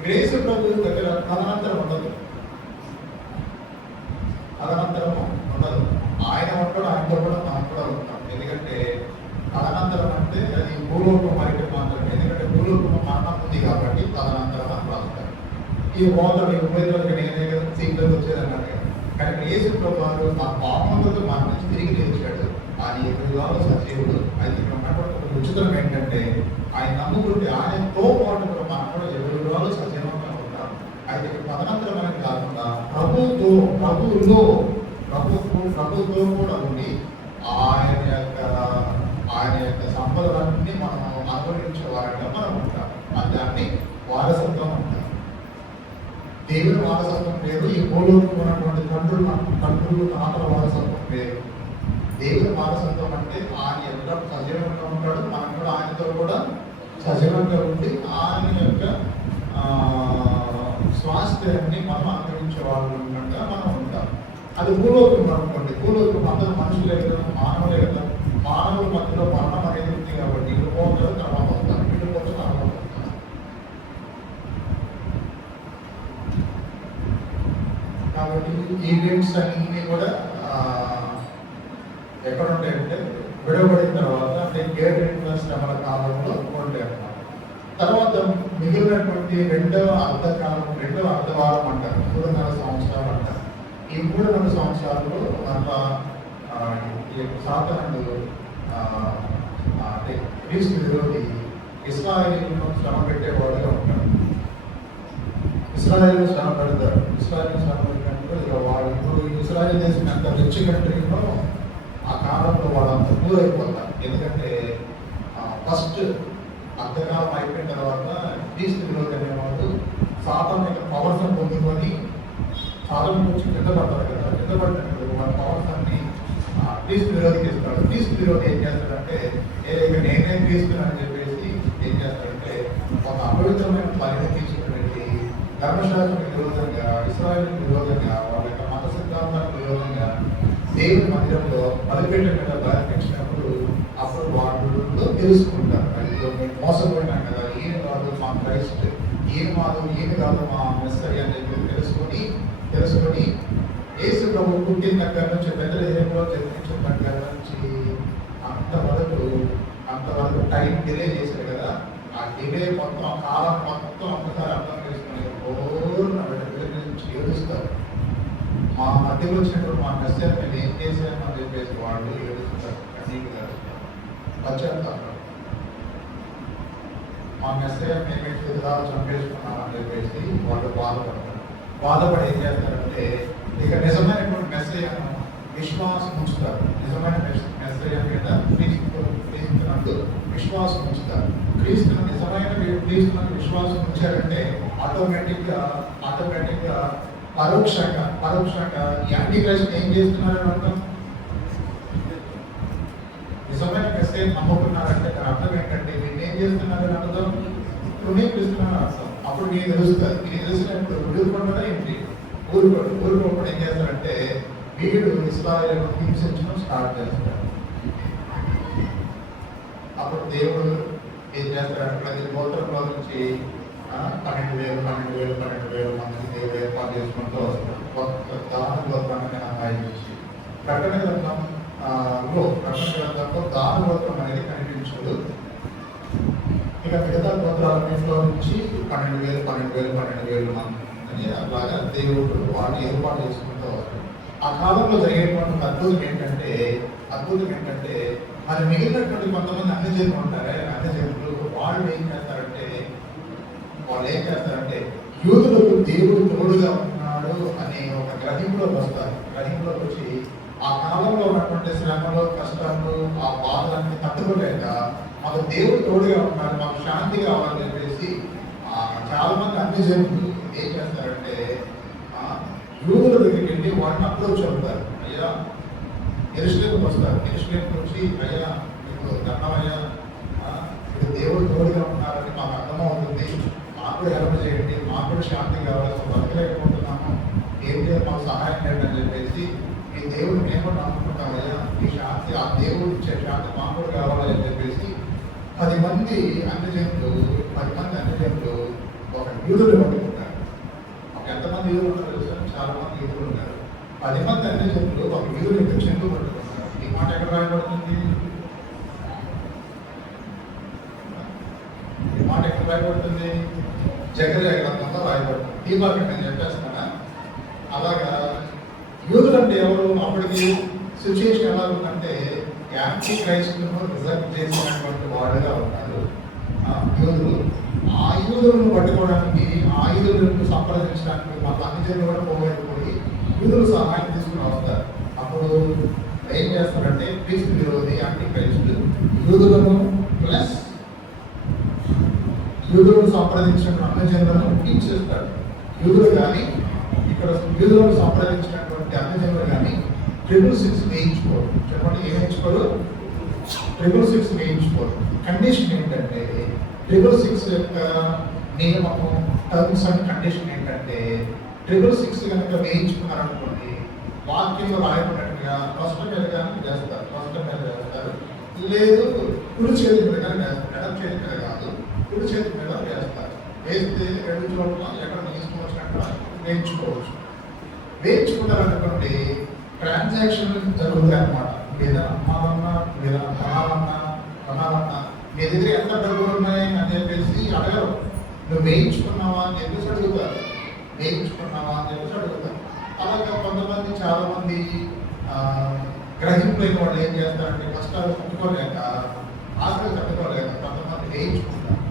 యేసు ప్రభు దగ్గర తదనంతరం ఉండదు, తదనంతరము ఉండదు. ఆయన ఉంటాడు, ఆయనతో కూడా మనం కూడా ఉంటాం. ఎందుకంటే తదనంతరం అంటే అది భూలోకం వరకు మాత్రమే. ఎందుకంటే భూలోకం మరణం ఉంది కాబట్టి తదనంతరం అని రాస్తారు. ఈ ఓదరు ఉపయోగాలకు నేనే కదా సీక్రెట్ వచ్చేది అన్నాడు కదా. కానీ యేసు ప్రభు వారు ఆ పాపంతో మన నుంచి తిరిగి లేచాడు. ఆయన ఎదురుగాలు సజీవుడు. అయితే ఇక్కడ ఉన్నటువంటి ఉచితం ఏంటంటే ఆయన నమ్ముకుంటే ఆయనతో పాటు కూడా మనం కూడా ఎదురుగాలు సజీవంగా ఉంటాం. అయితే తదనంతరం అనేది కాకుండా ప్రభుత్వం కూడా ఉండి ఆయన యొక్క సంపదలన్నీ మనం అనుభవించే వారంగా మనం ఉంటాం. దాన్ని వారసత్వం ఉంటాం. దేవుని వారసత్వం వేరు, ఈ భూలోకంలో ఉన్నటువంటి తండ్రులు తాతల వారసత్వం వేరు. దేవుని వారసత్వం అంటే ఆయన ఎక్కడ సజీవంగా ఉంటాడు, మనం కూడా ఆయనతో కూడా సజీవంగా ఉండి ఆయన యొక్క స్వాస్థ్యాన్ని మనం అనుభవించే వాళ్ళు మనం ఉంటాం. అది భూలోకం అనుకోండి. భూలోకం అందరూ మనుషులే కదా, మానవులే కదా. మానవుల మధ్యలో మరణం అనేది ఉంది కాబట్టి వీళ్ళు పోతారు, తర్వాత వస్తారు, వీళ్ళు పోతారు, తర్వాత వస్తారు. కాబట్టి ఈవెంట్స్ అన్నీ కూడా ఎక్కడ ఉంటాయంటే విడవబడిన తర్వాత అంటే గేట్ శ్రమల కాలంలో ఉంటాయి అన్నమాట. తర్వాత మిగిలినటువంటి రెండవ అర్ధవారం అంటారు, 3.5 సంవత్సరాలు అంటారు. ఈ 3.5 సంవత్సరాల్లో దాంట్లో సాతానుడు అంటే క్రీస్తు విరోధి ఇశ్రాయేలును శ్రమ పెట్టేవాడుగా ఉంటాడు. ఇశ్రాయేలు శ్రమ పెడతారు. ఇశ్రాయేలు శ్రమ పెట్టినప్పుడు ఇక వాళ్ళు ఇప్పుడు ఇశ్రాయేల్ దేశం అంత రిచ్ కంట్రీలో ఆ కాలంలో వాళ్ళంత పూర్ అయిపోతారు. ఎందుకంటే ఫస్ట్ అర్ధకాలం అయిపోయిన తర్వాత క్రీస్తు విరోధి అనేవాడు సాతాను యొక్క పవర్స్ పొందుకొని సాతాను వచ్చి కింద పడతారు కదా. కింద పడినప్పుడు వాళ్ళ పవర్స్ అన్ని క్రీస్తు విరోధికి ఇస్తాడు. క్రీస్తు విరోధి ఏం చేస్తాడంటే ఇక నేనే క్రీస్తుని అని చెప్పేసి ఏం చేస్తాడంటే ఒక అపవిత్రమైన పనిని తీసుకునేది ధర్మశాస్త్రానికి విరోధంగా, ఇశ్రాయేలుకి విరోధంగా, వాళ్ళ యొక్క మత సిద్ధాంతానికి విరోధంగా దేవుని మందిరంలో బలిపీఠ మీద బయటపెట్టినప్పుడు అప్పుడు వాళ్ళు తెలుసుకుంటారు. అయ్యో మేము మోసపోయినాం కదా, ఈయన కాదు మా క్రైస్ట్, ఈయన కాదు మా మెస్సరీ అని చెప్పి తెలుసుకొని యేసు ప్రభు పుట్టిన దగ్గర నుంచి బెత్లెహేములో జన్మించిన దగ్గర నుంచి అంతవరకు టైం డిలే చేశారు కదా. ఆ డిలే మొత్తం కాలం మొత్తం ఒక్కసారి అర్థం చేసుకుని నుంచి ఏడుస్తారు. మా మధ్యలో వచ్చినప్పుడు మా మెసేజ్ మేము ఏం చేసామని చెప్పేసి వాళ్ళు ఏడుస్తారు, కన్నీళ్ళు గారుస్తారు, పశ్చాత్తాపం. మా మెసేజ్ మేము ఎదురాలు చంపేసుకున్నామని చెప్పేసి వాళ్ళు బాధపడి ఏం చేస్తారంటే ఇక నిజమైనటువంటి మెసేజ్ విశ్వాసం ఉంచుతారు. నిజమైన మెసేజ్ మీద క్రీస్తునందు విశ్వాసం ఉంచుతారు. నిజమైన క్రీస్తునందు విశ్వాసం ఉంచారంటే ఆటోమేటిక్గా పరోక్షంగా ఈ అన్ని క్రైస్తవులు ఏం చేస్తున్నారని అర్థం. నిజమైన మెసేజ్ నమ్ముకున్నారంటే దాని అర్థం ఏంటంటే మీరు ఏం చేస్తున్నారని అర్థం, తృణీకరిస్తున్నారని అర్థం. అప్పుడు మీకు తెలుస్తుంది. మీకు తెలిసినప్పుడు విడుదల ఏంటి, ఊరుకోకుండా ఏం చేస్తారంటే వీడు ఇశ్రాయేలును హింసించడం స్టార్ట్ చేస్తాడు. అప్పుడు దేవుడు ఏం చేస్తారంటే ప్రతి గోత్రంలో నుంచి 12,000 మందికి దేవుడు ఏర్పాటు చేసుకుంటూ వస్తాడు. దాని గోత్రాన్ని ఆదాయించి ప్రకటన గ్రంథంలో దాని గోత్రం అనేది కనిపించదు. ఇక మిగతా గోత్రాలన్నింటిలో నుంచి 12,000 మంది అని అలాగా దేవుడు వాడిని ఏర్పాటు చేసుకుంటూ వస్తాడు. ఆ కాలంలో జరిగేటువంటి అద్భుతం ఏంటంటే మరి మిగిలినటువంటి కొంతమంది అన్ని జనులు ఉంటారే, అన్ని జనులు వాళ్ళు ఏం చేస్తారంటే యూదులకు దేవుడు తోడుగా ఉన్నాడు అనే ఒక గ్రహింపులోకి వస్తారు. గ్రహింపులోకి వచ్చి ఆ కాలంలో ఉన్నటువంటి శ్రమలు, కష్టాలు, ఆ బాధలన్నీ తట్టుకోలేక మాకు దేవుడు తోడుగా ఉన్నారు, మాకు శాంతి కావాలని చెప్పేసి చాలా మంది అన్ని జనులు ఏం చేస్తారంటే యూదుల దగ్గరికి వెళ్ళి వాటిని అప్రోచ్ అవుతారు. అయ్యా యెరూషలేముకి వస్తారు. యెరూషలేముకి వచ్చి అయ్యా మీకు దండమయ్యా, మీరు దేవుడు తోడుగా ఉన్నారని మాకు అర్థమవుతుంది, మాకు కూడా హెల్ప్ చేయండి, మాకు కూడా శాంతి కావాలి, బతకలేకపోతున్నాము, ఏం చేయాలి, మాకు సహాయం చేయండి అని చెప్పేసి మీ దేవుడు మేము కూడా నమ్ముకుంటామయ్యా, ఈ శాంతి ఆ దేవుడు ఇచ్చే శాంతి మాకు కూడా కావాలి అని చెప్పేసి 10 మంది అన్ని జనులు ఒక యూదుని పట్టుకుంటారు. ఒక ఎంతమంది యూదులు ఉన్నారు తెలుసా? చాలా మంది యూదులు ఉన్నారు. 10 మంది అన్ని చెట్లు ఒక యూదుని యొక్క చెంగు పట్టుకుంటారు. ఈ మాట ఎక్కడ రాయబడుతుంది? ఈ మాట ఎక్కడ రాయబడుతుంది? జకర్యా గ్రంథంలో రాయబడుతుంది. ఈ మాట నేను చెప్పేస్తానా? అలాగా యూదులు అంటే ఎవరు? అప్పటికి సిచ్యుయేషన్ ఎలా ఉందంటే యాంటీ క్రైస్తులను రిజర్వ్ చేసినటువంటి వాళ్ళుగా ఉన్నారు యూదులు. ఆ యూదులను పట్టుకోవడానికి, ఆ యూదులను సంప్రదించడానికి మన అన్ని జనులు కూడా పోగొట్టుకొని యూదులు సహాయం తీసుకుని వస్తారు. అప్పుడు ఏం చేస్తారంటే క్రీస్తు విరోధి యాంటీ క్రైస్తు యూదులను ప్లస్ యూదులను సంప్రదించిన అన్ని జనులను ఇచ్చేస్తాడు. యూదులు కానీ ఇక్కడ యూదులను సంప్రదించినటువంటి అన్ని జనులు కానీ 666 వేయించుకోరు. చెప్పండి, ఏం వేయించుకోరు? 666 వేయించుకోరు. కండిషన్ ఏంటంటే 666 యొక్క నియమము, టర్మ్స్ అండ్ కండిషన్ ఏంటంటే 666 కనుక వేయించుకున్నారనుకోండి, వాక్యంలో రాయబడినట్టుగా ఫస్ట్ మీద కానీ చేస్తారు, ఫస్ట్ మీద చేస్తారు. లేదు కుడి చేతి మీద కానీ వేస్తారు, ఎడమ చేతి మీద కాదు, కుడి చేతి మీద వేస్తారు. వేస్తే 2 చోట్ల ఎక్కడ తీసుకువచ్చినట్టుగా వేయించుకోవచ్చు. వేయించుకున్నారనుకోండి, ట్రాన్సాక్షన్ జరుగుతాయి అన్నమాట. లేదా అమ్మాలన్నా, లేదా కొనాలన్నా మీ దగ్గర ఎంత డబ్బులు ఉన్నాయి అని చెప్పేసి అడగరు. నువ్వు వేయించుకున్నావా అని చెప్పేసి అడుగుతారు. వేయించుకున్నావా అని చెప్పేసి అడుగుతారు. అలాగే కొంతమంది, చాలా మంది గ్రహింపులైన వాళ్ళు ఏం చేస్తారంటే కష్టాలు తట్టుకోలేక, ఆశలు తట్టుకోలేక కొంతమంది వేయించుకుంటారు.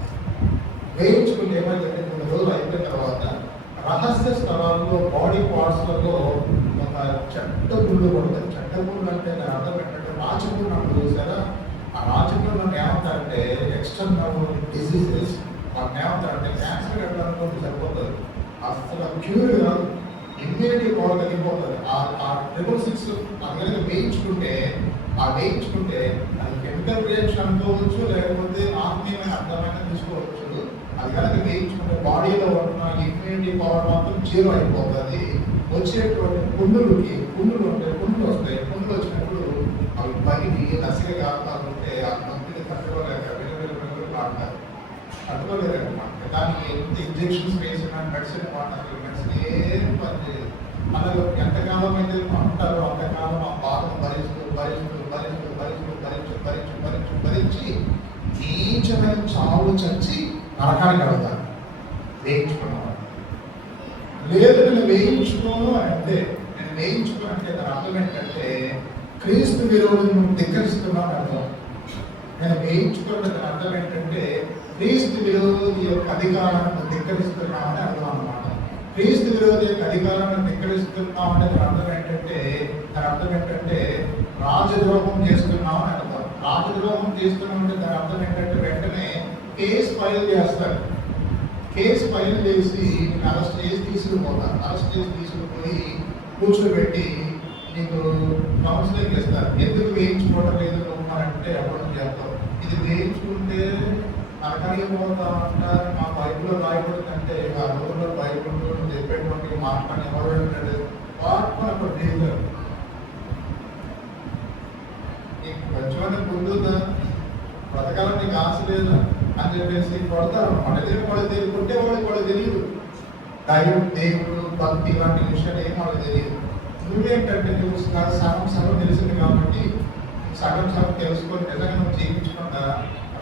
వేయించుకుంటే ఏమైందంటే కొన్ని రోజులు అయిపోయిన తర్వాత రహస్య స్థలాల్లో బాడీ పార్ట్స్లలో ఒక చెడ్డ గుళ్ళు పడుతుంది. చెడ్డ గుళ్ళు అంటే దాని అర్థం ఏంటంటే రాజగుళ్ళు అంటే చూసారా? ఆ రాజగుళ్ళని ఏమంటారంటే ఎక్స్టర్నల్ డిసీజెస్. వాటిని ఏమంటారంటే క్యాన్సర్ కట్టడానికి సరిపోతుంది, అసలు క్యూర్ కాదు, ఇమ్యూనిటీ పవర్ తగ్గిపోతుంది. ఆ 666 అందుకని వేయించుకుంటే అది కెమికల్ రియాక్షన్ అనుకోవచ్చు, లేకపోతే ఆత్మీయమైన అర్థమైన తీసుకోవచ్చు. అది కనుక వేయించుకుంటే బాడీలో ఉన్న ఇమ్యూనిటీ పవర్ మాత్రం 0 అయిపోతుంది. వచ్చేటువంటి పుండులు వస్తాయి. పుండులు వచ్చినప్పుడు అవి పనికి నసిగా కాకుండా ఉంటే ఆ నొప్పిని తట్టుకోలేక ఆడతారు, తట్టుకోలేరన్నమాట. దానికి ఎంత ఇంజెక్షన్స్ వేసినా, మెడిసిన్ వాడాలి, మెడిసిన్ ఏం పని చేయదు. అలాగే ఎంతకాలం అయితే అంటారో అంతకాలం ఆ బాధను భరించి నీచమైన చావు చచ్చి నరకానికి వెళ్తారు వేయించుకున్నవాడు. లేదు నేను వేయించుకోను అంటే, నేను వేయించుకోను అంటే దాని అర్థం ఏంటంటే క్రీస్తు విరోధులను ధిక్కరిస్తున్నాను అర్థం. నేను వేయించుకోవడం దాని అర్థం ఏంటంటే క్రీస్తు విరోధి యొక్క అధికారాన్ని ధిక్కరిస్తున్నామని అర్థం అన్నమాట. క్రీస్తు విరోధి యొక్క అధికారాన్ని ధిక్కరిస్తున్నామని దాని అర్థం ఏంటంటే రాజద్రోహం చేస్తున్నామని అర్థం. రాజద్రోహం చేస్తున్నామంటే దాని అర్థం ఏంటంటే వెంటనే కేసు ఫైల్ చేస్తారు. కేసు ఫైల్ చేసి అరెస్ట్ చేసి తీసుకుపోతారు. అరెస్ట్ చేసి తీసుకుపోయి కూర్చోబెట్టి నీకు కౌన్సిలింగ్ ఇస్తారు. ఎందుకు వేయించుకోవడం లేదు నువ్వు అంటే అప్పుడు చెప్తావు, ఇది వేయించుకుంటే నరకానికి పోతామంట, మా బైబుల్లో రాయబడుతుందంటే ఆ రోజుల్లో బైబుల్లో చెప్పేటువంటి మాటని ఎవరు ఏంటంటే వాటిని అప్పుడు చేశారు. నీకు కొంచెం పొందుతుందా, బ్రతకాలని నీకు ఆశ లేదా అని చెప్పేసి కొడతారు. మనదేమి వాళ్ళకి తెలియదు, కొట్టేవాళ్ళకి వాళ్ళకి తెలియదు. దైవం, దేవుడు, భక్తి ఇలాంటి విషయాలు ఏం వాళ్ళకి తెలియదు. నువ్వేంటంటే నువ్వు సగం తెలిసింది కాబట్టి సగం తెలుసుకొని నిజంగా నువ్వు జీవించకుండా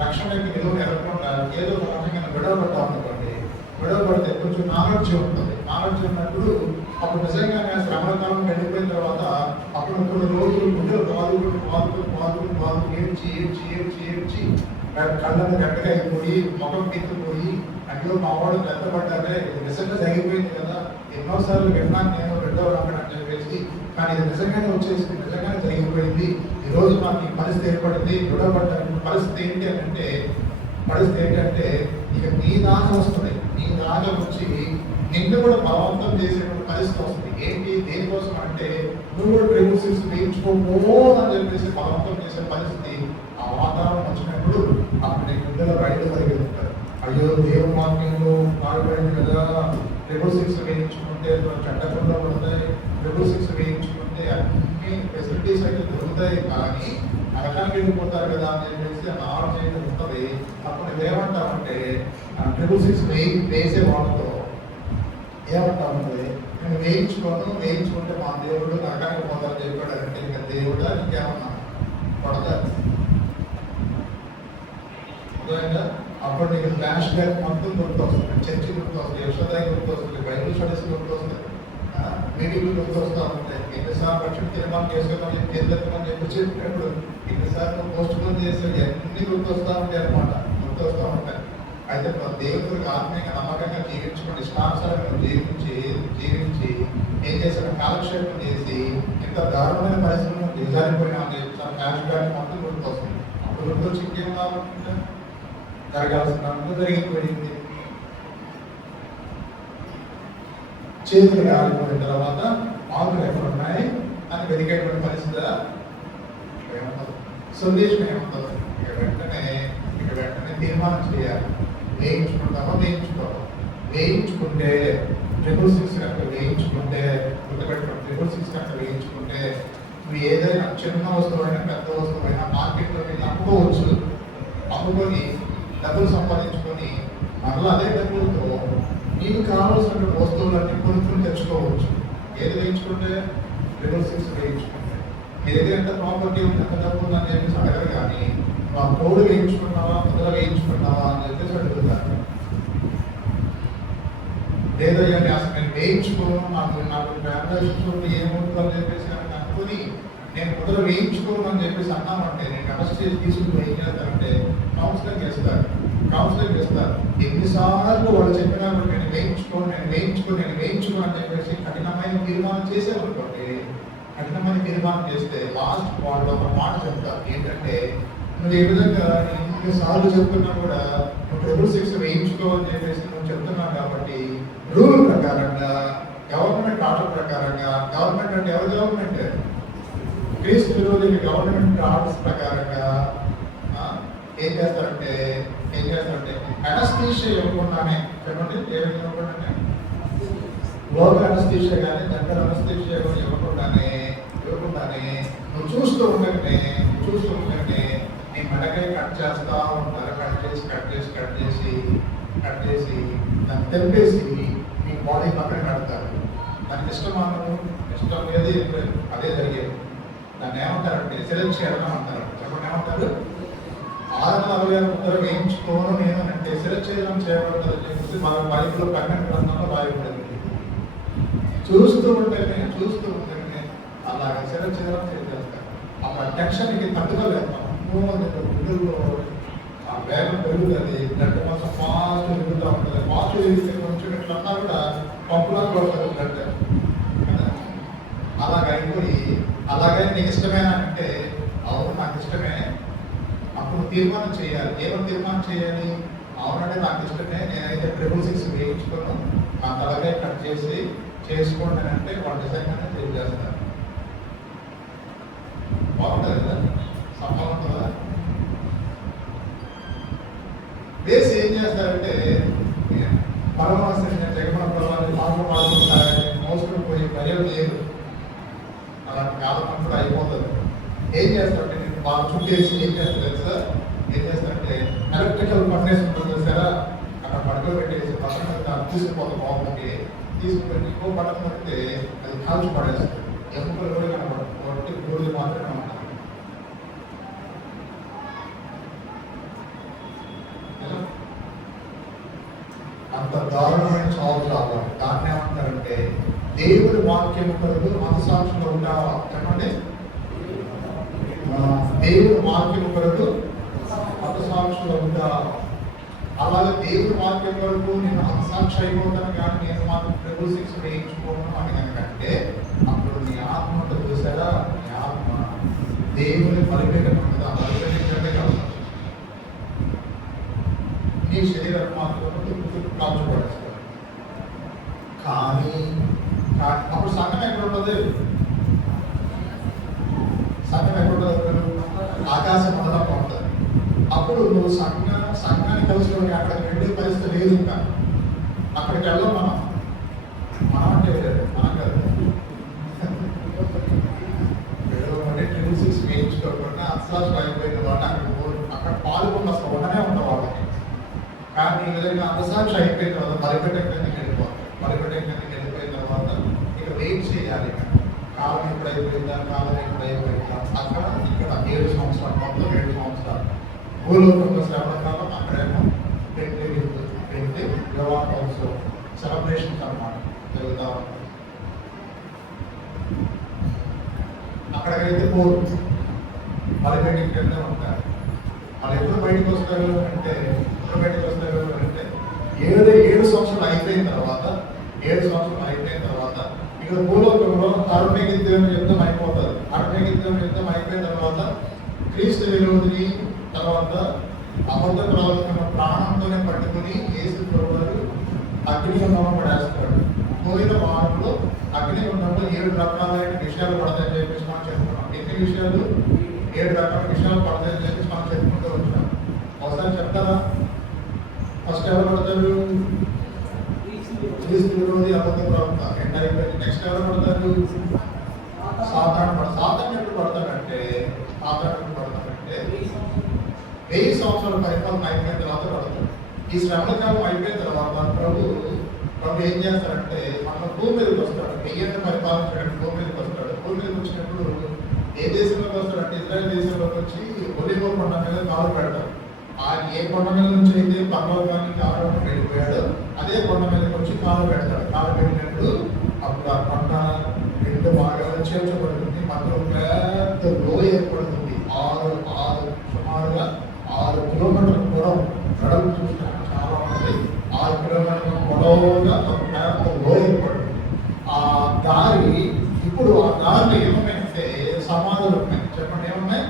రక్షణకి నిలువ ఎరగకుండా ఏదో ఒక రకంగా విడవబడతావు అనుకోండి. విడవబడితే కొంచెం నాలెడ్జ్ ఉంటుంది. నాలెడ్జ్ ఉన్నప్పుడు అప్పుడు నిజంగానే శ్రమల కాలం వెళ్ళిపోయిన తర్వాత అప్పుడు కొన్ని రోజులు గుడ్డలు పాదుకుని ఏడ్చి కళ్ళని గట్టగా అయిపోయి, ముఖం కెత్తిపోయి, అయ్యో మా వాడు పెద్దపడ్డారే, ఇది నిజంగా జరిగిపోయింది కదా, ఎన్నోసార్లు విన్నాను నేను, రెండో రాకడని చెప్పేసి, కానీ ఇది నిజంగానే వచ్చేసి నిజంగానే జరిగిపోయింది. ఈరోజు మాకు ఈ పరిస్థితి ఏర్పడింది. విడవబడ్డ పరిస్థితి ఏంటంటే ఇక నీ దాకా వస్తుంది. నీ దాకా వచ్చి నిన్ను కూడా బలవంతం చేసేటువంటి పరిస్థితి వస్తుంది. ఏంటి, దేనికోసం అంటే నువ్వు కూడా 666 వేయించుకోమో అని చెప్పేసి బలవంతం చేసే పరిస్థితి. ఆ వాతావరణం వచ్చినప్పుడు అప్పుడు నీ గుండెలో రైలు పరిగెత్తుతారు. అయ్యో దేవుని వాక్యంలో పాల్పడింది కదా, 666 వేయించుకుంటే చట్టకుండా పడతాయి, 666 వేయించుకుంటే అన్ని ఫెసిలిటీస్ అయితే దొరుకుతాయి, కానీ నరకానికి వెళ్ళిపోతారు కదా అని చెప్పేసి ఆ ఆర్డర్ చేయడం ఉంటుంది. అప్పుడు నువ్వేమంటావంటే 666 వేసే వాళ్ళతో ఏమంటామంటే నేను వేయించుకుంటే మా దేవుడు నరకానికి పోతారని చెప్పాడు అంటే ఇంకా దేవుడా ఇంకేమన్నా పడదా? అప్పుడు నీకు ఫ్లాష్ బ్యాక్ మొత్తం గుర్తు వస్తుంది, చర్చి గుర్తు వస్తుంది, యశోదాయి గుర్తు వస్తుంది, బైబిల్ స్టడీస్ గుర్తు వస్తుంది, మీటింగ్లు గుర్తు వస్తూ ఉంటాయి. ఎన్నిసార్లు రక్షణ తీర్మానం చేసుకోమని తీర్చమని చెప్పినప్పుడు ఎన్నిసార్లు పోస్ట్ పోన్ చేసేవి అన్ని గుర్తు వస్తూ ఉంటాయి అనమాట, గుర్తు వస్తూ ఉంటాయి. అయితే దేవుడికి ఆత్మీయంగా నమ్మకంగా జీవించుకుని ఇష్టానుసారంగా జీవించి ఏం చేశాడు, కాలక్షేపం చేసి ఇంత దారుణమైన పరిస్థితులను దిగజారిపోయినా ఫ్లాష్ బ్యాక్ మొత్తం గుర్తు వస్తుంది. అప్పుడు గుర్తు వచ్చి ఇంకేం కావాలంటే జరగాల్సిన జరిగిపోయింది. చేతులు కాలిపోయిన తర్వాత ఆకులు ఎక్కడ ఉన్నాయి అని వెతికేటువంటి పరిస్థితి ఏముంటుంది, సందేశం ఏముంటుంది. ఇక వెంటనే తీర్మానం చేయాలి. వేయించుకుంటే 666 కనుక వేయించుకుంటే గుర్తుపెట్టుకోండి, 666 కనుక వేయించుకుంటే నువ్వు ఏదైనా చిన్న వస్తువైనా పెద్ద వస్తువైనా మార్కెట్లో వెళ్ళి అమ్ముకొని డబ్బులు సంపాదించుకొని మరలా అదే డబ్బులతో నీకు కావాల్సిన వస్తువులన్నీ కొనుక్కుని తెచ్చుకోవచ్చు. ఏది వేయించుకుంటే 666 వేయించుకుంటే మీ దగ్గర ఎంత ప్రాపర్టీ ఉంది, ఎంత డబ్బు ఉందని చెప్పేసి అడగరు. కానీ మా తోడు వేయించుకున్నావా, ముద్ర వేయించుకున్నావా అని చెప్పేసి అడుగుతారు. లేదయ్యా అసలు నేను వేయించుకోను, నాకు ట్రాన్సాక్షన్స్ ఏమవుతుందని చెప్పేసి అనుకుని నేను ముద్ర వేయించుకోను అని చెప్పేసి అన్నామంటే నేను అరెస్ట్ చేసి తీసుకుని ఏం చేస్తానంటే కౌన్సిలింగ్ చేస్తారు. ఎన్నిసార్లు వాళ్ళు చెప్పినా నేను వేయించుకోను అని చెప్పేసి కఠినమైన తీర్మానం చేసేవాళ్ళంటే, కఠినమైన తీర్మానం చేస్తే లాస్ట్ వాళ్ళు ఒక మాట చెప్తారు. ఏంటంటే నువ్వు ఏ విధంగా ఎన్నిసార్లు చెప్తున్నా కూడా నువ్వు 666 వేయించుకోవని చెప్పేసి నువ్వు చెప్తున్నావు కాబట్టి రూల్ ప్రకారంగా, గవర్నమెంట్ ఆర్డర్ ప్రకారంగా, గవర్నమెంట్ అంటే ఎవరు గవర్నమెంట్, క్రీస్తు విరోధి గవర్నమెంట్ ఆర్డర్స్ ప్రకారంగా ఏం చేస్తారంటే అనస్థీషియా ఇవ్వకుండానే, చెప్పండి ఏమి ఇవ్వకుండానే, లోకల్ అనస్థీషియా కానీ జనరల్ అనస్థీషియా ఇవ్వకుండానే నువ్వు చూస్తూ ఉండగానే నీ మెడకాయ కట్ చేస్తా ఉంటారు. కట్ చేసి దాన్ని తెంపేసి మీ బాడీ పక్కన కడతారు. దానికి ఇష్టం లేదు అదే జరిగేది. దాన్ని ఏమంటారంటే శిరచ్ఛేదనం అంటారు. చెప్పండి ఏమంటారు? 666 ముద్ర వేయించుకోను నేను అంటే శిరచ్ఛేదనం చేయబడుతుందని చెప్పేసి మన బైబిల్లో 12 గ్రంథంలో రాయబడింది. చూస్తూ ఉంటేనే అలాగే శిరచ్ఛేదనం చేసేస్తారు. ఆ టెన్షన్కి తట్టుకోలేదు. గుండెల్లో ఆ వేగం పెరుగుతుంది, బ్లడ్ మొత్తం ఫాస్ట్ పెరుగుతూ ఉంటుంది. ఫాస్ట్ పెరిగితే కొంచెం ఇట్లా అన్నా కూడా పంపులా కొడుతుంది బ్లడ్. అలాగే నీకు ఇష్టమేనా అంటే అవును నాకు ఇష్టమే. అప్పుడు తీర్మానం చేయాలి. ఏమో తీర్మానం చేయాలి? అవునంటే నాకు ఇష్టమే, నేనైతే 666 వేయించుకోను, నా తలకాయ కట్ చేసి చేసుకోండి అని అంటే వాళ్ళు నిజంగానే చేస్తారు. బాగుంటుంది కదా, సంభవం ఉంటుందా? వేసి ఏం చేస్తారంటే పరమాశ జగమన ప్రభావాన్ని పాల్గొంటారని మోసుకుని పోయి భయం లేదు. అలాంటి కాలం అంతా అయిపోతుంది. ఏం చేస్తారంటే నేను బాగా చుట్టేసి ఏం చేస్తారంటే ఎలక్ట్రికల్ ఫర్నేస్ ఉంటుంది సారా, అక్కడ పడకలు పెట్టేసి పక్కన తీసుకుపోతాం. బాగుంది తీసుకుని ఇంకో పట్టణం పెడితే అది కాల్చి పడేస్తుంది. ఎముకలు కూడా కనపడదు, ఒకటి గోళ్ళు మాత్రమే ఉంటాయి. అంత దారుణమైన చావు రావాలి. దాన్ని ఏమంటారంటే దేవుడి వాక్యం కొరకు మనసాక్షులు ఉంటావా? చెప్పండి, దేవుడి వాక్యం కొరకు మనసాక్షులు ఉంటా. అలాగే దేవుడి వాక్యం వరకు నేను మనసాక్షి అయిపోతాను కానీ నేను మాత్రం 666 వేయించుకోను అని కనుకంటే అప్పుడు నీ ఆత్మ ఉంటుంది చూసారా, నీ ఆత్మ దేవుని పరిపెట్టకుండా పరిపెట్టించే కాదు, నీ శరీరం మాత్రం కాల్చబడేస్తారు. కానీ అప్పుడు సంఘం ఎక్కడ ఉంటుంది? ఆకాశం మొదలగా ఉంటుంది. అప్పుడు నువ్వు సంఘాన్ని కలిసి అక్కడ వెళ్ళే పరిస్థితి లేదు. ఇంకా అక్కడికి వెళ్ళాం మనం అంటే మనం కాదు. వెళ్ళమంటే 666 వేయించుకోకుండా అసలు ఎగ్జామ్స్ అయిపోయిన తర్వాత బలిపెట్టే కిందకి వెళ్ళిపోతాం. బలిపెట్టే కిందకి వెళ్ళిపోయిన తర్వాత ఇక వెయిట్ చేయాలి. కాలం ఎప్పుడైపోయిందా, కాలం ఎప్పుడైపోయిందా, అక్కడ ఇక్కడ 7 సంవత్సరాలు, మొత్తం 7 సంవత్సరాలు భూలోకంలో శ్రవణ కాలం, అక్కడేమో పెట్టి వివాహోత్సవం సెలబ్రేషన్స్ అన్నమాట జరుగుతూ ఉంటాయి. అక్కడికైతే పోరు, బలిపెట్టి కింద ఉంటారు. వాళ్ళు ఎప్పుడు బయటకు వస్తారు అంటే ఏడు సంవత్సరాలు అయిపోయిన తర్వాత ఇక్కడ భూలోకంలో అరణ్యగిద్యం యుద్ధం అయిపోతుంది. అరణ్యగిద్యం యుద్ధం అయిపోయిన తర్వాత క్రీస్తు విరోధిని, తర్వాత అబద్ధ ప్రవర్తన ప్రాణంతోనే పట్టుకుని యేసు ప్రభువు అగ్నిగుండంలో పడేస్తాడు. పోయిన వారంలో అగ్నిగుండంలో 7 రకాలైన విషయాలు పడతాయని చెప్పేసి మనం చెప్పుకున్నాం. ఎన్ని విషయాలు? 7 రకాల విషయాలు పడతాయని చెప్పేసి మనం చెప్పుకుంటూ వచ్చాం. ఒకసారి చెప్తారా? ఫస్ట్ ఎవరు పడతారు? క్రీస్తు విరోధి, అబద్ధ ప్రవర్తన. ఎండ్ అయిపోయింది. నెక్స్ట్ ఎవరు పడతారు? సాతాను పడతాడు. సాతాను ఎప్పుడు పడతాడంటే 1000 సంవత్సరాల పరిపాలన అయిపోయిన తర్వాత పడతాడు. ఈ శ్రవణ కాలం అయిపోయిన తర్వాత ప్రభు ఏం చేస్తాడంటే మన భూమి మీదకి వస్తాడు. 1000 పరిపాలన చేయడానికి భూమి మీదకి వస్తాడు. భూమి మీదకి వచ్చినప్పుడు ఏ దేశంలోకి వస్తాడంటే ఇజ్రాయెల్ దేశంలోకి వచ్చి ఒలీవ కొండ మీద కాలు పెడతాడు. ఆయన ఏ కొండ మీద నుంచి అయితే పర్వతానికి ఆరోగ్యం వెళ్ళిపోయాడు, అదే కొండ మీదకి వచ్చి కాలు పెడతాడు. కాలు పెట్టినప్పుడు అప్పుడు ఆ కొండ 2 భాగాలు చేర్చబడుతుంది. మధ్యలో పెద్ద లోయ ఏర్పడుతుంది. సుమారుగా 6 కిలోమీటర్ల పొడవు, వెడల్పు చూస్తే చాలా ఉంటుంది. 6 కిలోమీటర్ల పొడవుగా పెద్ద లోయ ఏర్పడుతుంది. ఆ దారి, ఇప్పుడు ఆ దారిలో ఏమున్నాయంటే సమాధులు ఉన్నాయి. చెప్పండి, ఏమున్నాయి?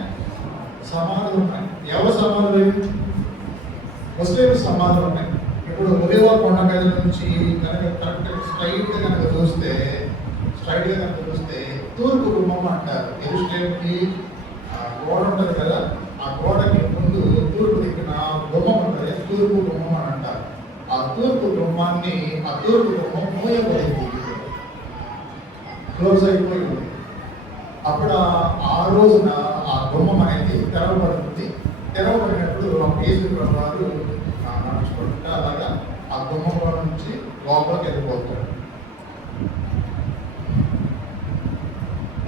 సమాధులు ఉన్నాయి. ఎవరి సమాధులు? ముస్లిం సమాధులు ఉన్నాయి. ఇప్పుడు ఒలివ కొండ మీద నుంచి కనుక కరెక్ట్ స్ట్రైట్గా కనుక చూస్తే తూర్పు గుమ్మం అంటారు. ఎరుస్లేంకి గోడ ఉంటుంది కదా, ఆ గోడకి ముందు తూర్పు దిక్కున గుమ్మం ఉంటుంది, తూర్పు గుమ్మం అని అంటారు. ఆ తూర్పు గుమ్మం మూయబడింది, క్లోజ్ అయిపోయింది. అప్పుడు ఆ రోజున ఆ గుమ్మం అనేది తెరవబడుతుంది. తెరవబడినప్పుడు యేసు ప్రభువు నడుచుకుంటూ అలాగా ఆ గుమ్మంలో నుంచి లోపలికి వెళ్ళిపోతాడు.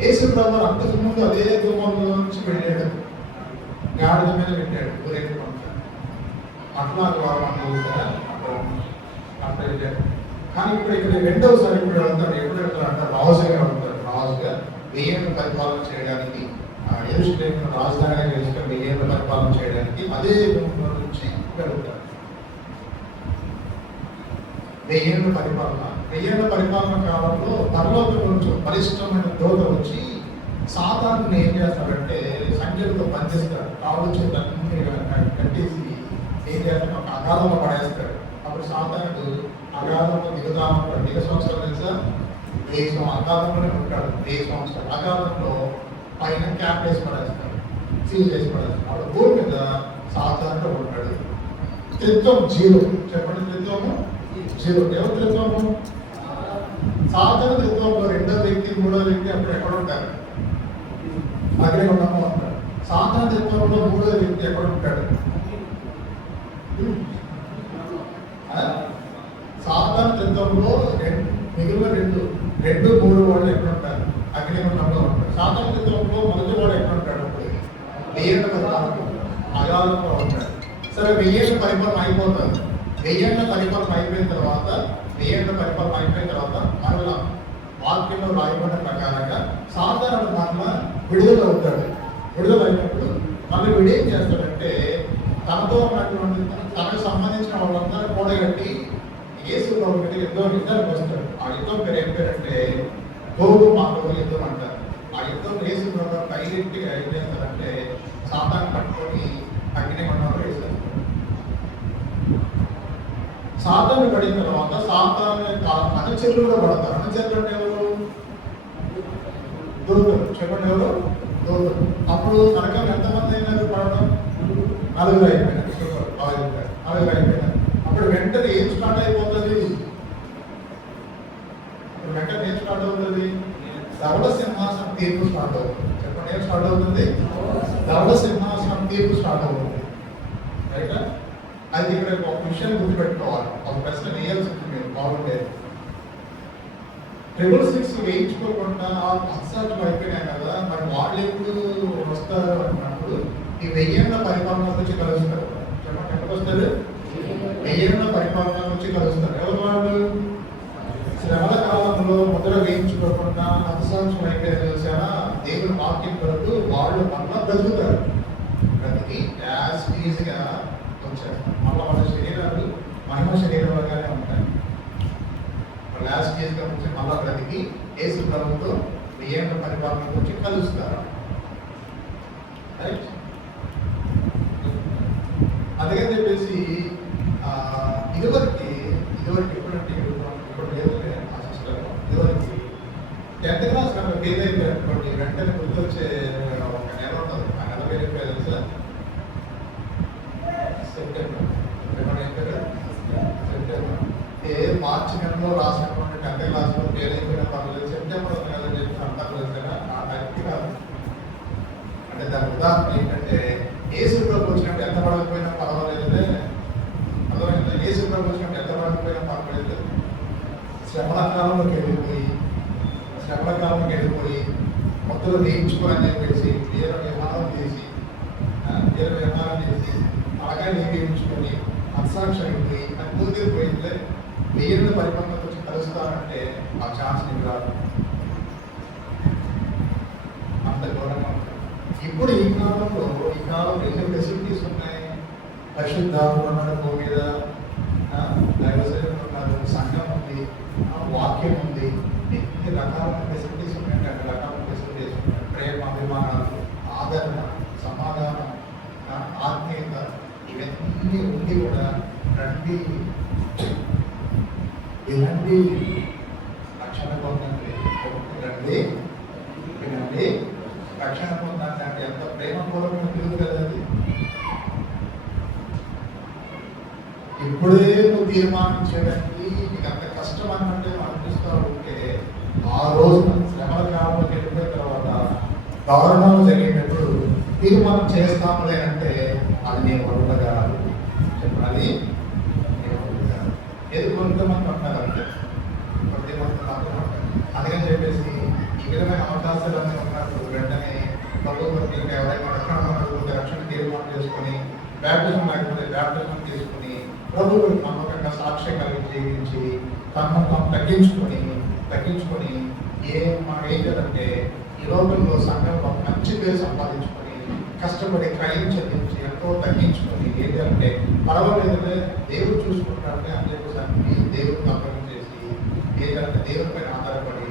యేసు ప్రభువు అంతకు ముందు అదే గుమ్మంలో నుంచి వెళ్ళాడు, గాడిద మీద పెట్టాడు, ఊరేగించాడు. అట్లా అట్లా వెళ్ళాడు. కానీ ఇప్పుడు ఇక్కడ రెండవసారి ఇప్పుడు వెళ్తాడు. ఎప్పుడు వెళ్తాడంటే రాజుగా వెళ్తాడు. రాజుగా 1000 పరిపాలన చేయడానికి, యెరూషలేమును రాజధానిగా చేసుకొని 1000 పరిపాలన చేయడానికి అదే గుమ్మంలో నుంచి వెళ్తాడు. 1000 పరిపాలన కాలంలో పరలోకం నుంచి బలిష్టమైన దూత వచ్చి సాతానుని ఏం చేస్తాడంటే సంఖ్యలతో బంధిస్తాడు. కాళ్ళు చేతులన్నీ కట్టేసి ఏం చేస్తాడు, ఒక అగాధంలో పడేస్తాడు. అప్పుడు సాతానుడు అగాధంలో దిగుతా ఉంటాడు. 1000 సంవత్సరాలు తెలుసా? 1000 అగాధంలోనే ఉంటాడు. 1000 సంవత్సరాలు అగాధంలో పైన క్యాప్ వేసి పడేస్తాడు, సీల్ చేసి పడేస్తాడు. అప్పుడు భూమి మీద సాతానుడు ఉంటాడు. త్రిత్వం 0. చెప్పండి, త్రిత్వము 0. ఎవరు త్రిత్వము? సాతాను త్రిత్వంలో 2వ వ్యక్తి 3వ వ్యక్తి అప్పుడు ఎక్కడ ఉంటారు? అగ్నిగుండంలో ఉంటాడు. సాతాను త్రిత్వంలో 3వ వ్యక్తి ఎక్కడ ఉంటాడు? సాతాను త్రిత్వంలో మిగిలిన 2-3 వాళ్ళు ఎక్కడ ఉంటారు? అగ్నిగుండంలో ఉంటారు. సాతాను త్రిత్వంలో మొదటి వాడు ఎక్కడ ఉంటాడు? అప్పుడు 1000 పరిపాలన అగాధంలో ఉంటాడు. సరే, 1000 పరిపాలన అయిపోతుంది. 1000 పరిపాలన అయిపోయిన తర్వాత మరలా వాక్యంలో రాయబడిన ప్రకారంగా సాధారణ మరలా విడుదల అవుతాడు. విడుదల అయినప్పుడు మళ్ళీ వీడేం చేస్తాడంటే తనతో ఉన్నటువంటి తనకు సంబంధించిన వాళ్ళందరూ కూడగట్టి యేసు ప్రభువుకి యుద్ధానికి వస్తాడు. ఆ యుద్ధం పేరు ఏం పేరంటే గోగు మాగోగు యుద్ధం అంటారు. ఆ యుద్ధం యేసు ప్రభు డైరెక్ట్గా ఏం చేస్తారంటే సాతాను పట్టుకొని అగ్నిగుండంలో వేస్తారు. సాతాను పడిన తర్వాత సాతాను అనుచరులు కూడా పడతారు. అనుచరులు అంటే ఎవరు? దూతలు. చెప్పండి, ఎవరు? దూతలు. అప్పుడు నరకం ఎంతమంది అయినారు పడడం? 4 అయిపోయినారు. 4 అయిపోయినారు. అప్పుడు వెంటనే ఏం స్టార్ట్ అయిపోతుంది? ధవళ సింహాసనం తీర్పు స్టార్ట్ అవుతుంది. చెప్పండి, ఏం స్టార్ట్ అవుతుంది? ధవళ సింహాసనం తీర్పు స్టార్ట్ అవుతుంది. రైట్? అయితే ఇక్కడ ఒక విషయం గుర్తుపెట్టుకోవాలి, ఒక ప్రశ్న వేయాల్సి ఉంటుంది మీరు బాగుంటే. 666 వేయించుకోకుండా అక్షరాలు అయిపోయినాయి కదా, మరి వాళ్ళు ఎప్పుడు వస్తారు అన్నప్పుడు ఈ 1000 పరిపాలన వచ్చి కలుస్తారు. చెప్పండి, ఎప్పుడు వస్తారు? 1000 పరిపాలన వచ్చి కలుస్తారు. ఎవరు వాళ్ళు? శ్రమల కాలంలో ముద్ర వేయించుకోకుండా అక్షరాలు అయిపోయారు చూసారా, దేవుని వాక్యం కొరకు వాళ్ళు మళ్ళా బ్రతుకుతారు. బ్రతికి యాజ్ ఈజీగా వచ్చారు. మళ్ళీ వాళ్ళ శరీరాలు మహిమ శరీరంగానే ఉంటాయి. లాస్ట్ స్టేజ్గా వచ్చి మళ్ళా బ్రతికి యేసు ప్రభుతో 1000 పరిపాలన వచ్చి కలుస్తారు. రైట్? అందుకని చెప్పేసి ఇదివరకు ఎప్పుడంటే ఇప్పుడు లేదు ఆ సిస్టర్, ఇదివరకు 10th క్లాస్ కనుక ఫెయిల్ అయిపోయినటువంటి వెంటనే గుర్తొచ్చే ఒక నెల ఉంటుంది. ఆ నెల పేరు తెలుసా? సెప్టెంబర్. మార్చి నెలలో రాసినటువంటి 10th క్లాస్లో ఫెయిల్ అయిపోయిన పర్లేదు, సెప్టెంబర్ నెలని చెప్పి అంటారు కదా, ఆ టైంకి కాదు. అంటే దాని ఉదాహరణ ఏంటంటే యేసు ప్రభు వచ్చినట్టు ఎంత పడకపోయినా పర్వాలేదే, అర్థమైందా? యేసు ప్రభు వచ్చినట్టు ఎంత పడకపోయినా పర్వాలేదు. శ్రమల కాలంలోకి వెళ్ళిపోయి మొత్తం వేయించుకోవాలని చెప్పేసి వీర వ్యవహారం చేసి అలాగే వేయించుకొని అక్షాక్షి అయిపోయి అది పూర్తిగా పోయిందే 1000 పరిపాలన వచ్చి కలుస్తారంటే ఆ ఛాన్స్ నీకు రాదు. అంత ఘోరంగా ఉంటుంది. ఇప్పుడు ఈ కాలంలో ఎన్ని ఫెసిలిటీస్ ఉన్నాయి. పరిశుద్ధాత్మ ఉన్నాడు భూమి మీద, దైవసేవకులు ఉన్నారు, సంఘం ఉంది, వాక్యం ఉంది, ఎన్ని రకాలైన ఫెసిలిటీస్ ఉన్నాయి. అన్ని రకాల ఫెసిలిటీస్ ఉన్నాయి. ప్రేమ, అభిమానాలు, ఆదరణ, సమాధానం, ఆత్మీయత, ఇవన్నీ ఉండి కూడా రండి ఇలాంటి రక్షణ పొందండి, వినండి రక్షణ పొందండి అంటే ఎంత ప్రేమపూర్వకమైన పిలుపు కదా అది. ఇప్పుడే నువ్వు తీర్మానం చేయడానికి నీకు అంత కష్టం అన్నట్టు అనిపిస్తూ ఉంటే, ఆ రోజున శ్రమల కాలంలోకి వెళ్ళిపోయిన తర్వాత దారుణాలు జరిగేటప్పుడు తీర్మానం చేస్తాములే అంటే అది నేను వదలగా చెప్పాలి. ఏది కొంతమంది అంటారు అంటే కొంతమంది మాత్రం అంటారు. అందుకని చెప్పేసి ఈ విధమైన అవకాశాలన్నీ ఉన్నప్పుడు వెంటనే ప్రభుత్వం ఎవరైనా రక్షణ తీర్మానం చేసుకొని బ్యాప్టిజం లేకపోతే బ్యాప్టిజం తీసుకుని ప్రభుత్వం నమ్మకంగా సాక్ష్యం కలిగి జీవించి తను తగ్గించుకొని మనం ఏం చేయాలంటే ఈ లోకంలో సంఘంలో మంచి పేరు సంపాదించుకొని కష్టపడి క్రయం చెల్లించి ఎంతో తగ్గించుకొని ఏం చేయాలంటే పర్వాలేదంటే దేవుడు చూసుకుంటారంటే అని చెప్పేసి దేవుడు నమ్మకం చేసి ఏదంటే దేవుడి పైన ఆధారపడి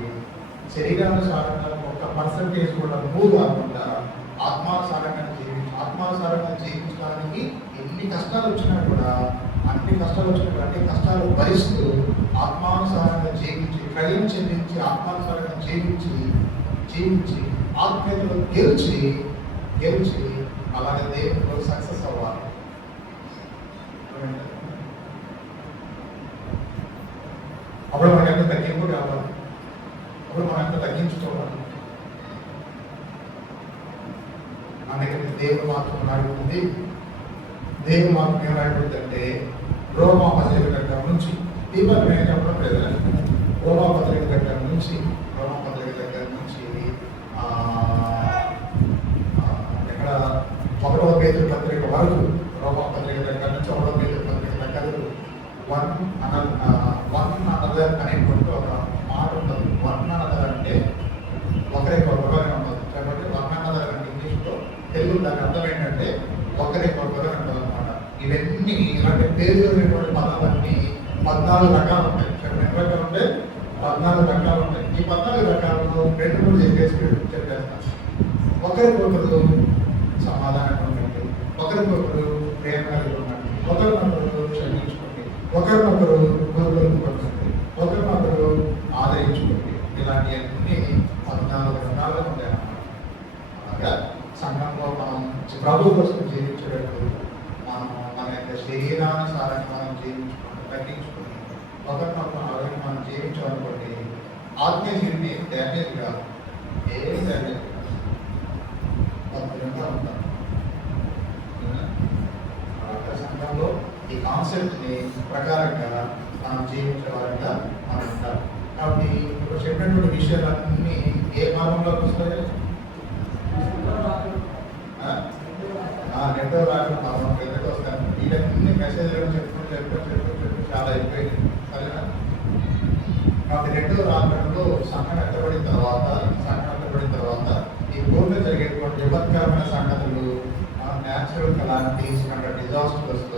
శరీరానుసారంగా ఒక పర్సంటేజ్ కూడా మూవ్ కాకుండా ఆత్మానుసారంగా జీవించడానికి ఎన్ని కష్టాలు వచ్చినా కూడా అన్ని కష్టాలు భరిస్తూ ఆత్మానుసారంగా జీవించి క్రయం చెల్లించి ఆత్మానుసారంగా జీవించి ఆత్మీయతలో గెలిచి అలాగే దేవుడిలో సక్సెస్ అవ్వాలి. అప్పుడు మనకి ఎంత తగ్గింపు కావాలి, అప్పుడు మనం ఎంత తగ్గించుకోవాలి. అందుకే దేవుడు మాత్రం రాయబడింది. దేవుడు మాత్రం ఏం రాయబడిందంటే రోమాపత్రిక దగ్గర నుంచి దీపాలు నేను చెప్పడం లేదు. రోమాపత్రిక దగ్గర నుంచి ఎక్కడ 1వ పేతురు పత్రిక వరకు, రోమాపత్రిక దగ్గర నుంచి 1వ పేతురు పత్రిక దగ్గర 1 అనదర్ అనేటువంటి ఒక మాట ఉంటుంది. 1 అనదర్ అంటే ఒకరికొకరుగానే ఉంటుంది. కాబట్టి 1 అనదర్ అంటే ఇంగ్లీష్లో, తెలుగు దాని అర్థం ఏంటంటే ఒకరికొకరుగానే ఉంటుంది అనమాట. ఇవన్నీ ఇలాంటి పేరు అనేటువంటి పదాలన్నీ 14 రకాలు ఉంటాయి. ఎన్ని రకాలు ఉంటాయి? 14 రకాలు ఉంటాయి. ఈ 14 రకాలను 2-3 చెప్పేస్తాను. ఒకరికొకరు సమాధానంగా ఉండండి, ఒకరికొకరు ప్రేమ కలిగి ఉండండి, ఒకరినొకరు క్షమించుకోండి, ఒకరినొకరు కోరుకొనుకోండి, ఒకరినొకరు ఆదరించుకోండి. ఇలాంటివన్నీ 14 రకాలుగా ఉంటాయి అన్నమాట. అలాగా సంఘంలో మనం ప్రభు కోసం జీవించేటప్పుడు మన యొక్క శరీరానుసారంగా మనం జీవించుకోండి, తగ్గించుకొని ఒకరినొకరు అలాగే మనం జీవించాలనుకోండి. ఆత్మీయ జీవితం ఏం డ్యామేజ్ కాదు, ఏం డ్యామేజ్ భద్రంగా ఉంటాం. సంఘంలో ఈ కాన్సెప్ట్ని ప్రకారంగా మనం జీవించే వారంగా మనం ఉంటాం. కాబట్టి ఇప్పుడు చెప్పినటువంటి విషయాలన్నీ ఏ మార్గంలోకి వస్తాయి? రెండో రాత్రి మనం ఎదురుకు వస్తాను. వీళ్ళన్నీ మెసేజ్లు చెప్పుకుంటూ చాలా అయిపోయింది. సరేనా? కాబట్టి రెండో రాత్రంలో సంఘం ఎత్తబడిన తర్వాత ఈ ఊర్లో జరిగేటువంటి విపత్కరమైన సంఘటనలు, న్యాచురల్ కలామిటీస్ అంటే డిజాస్టర్స్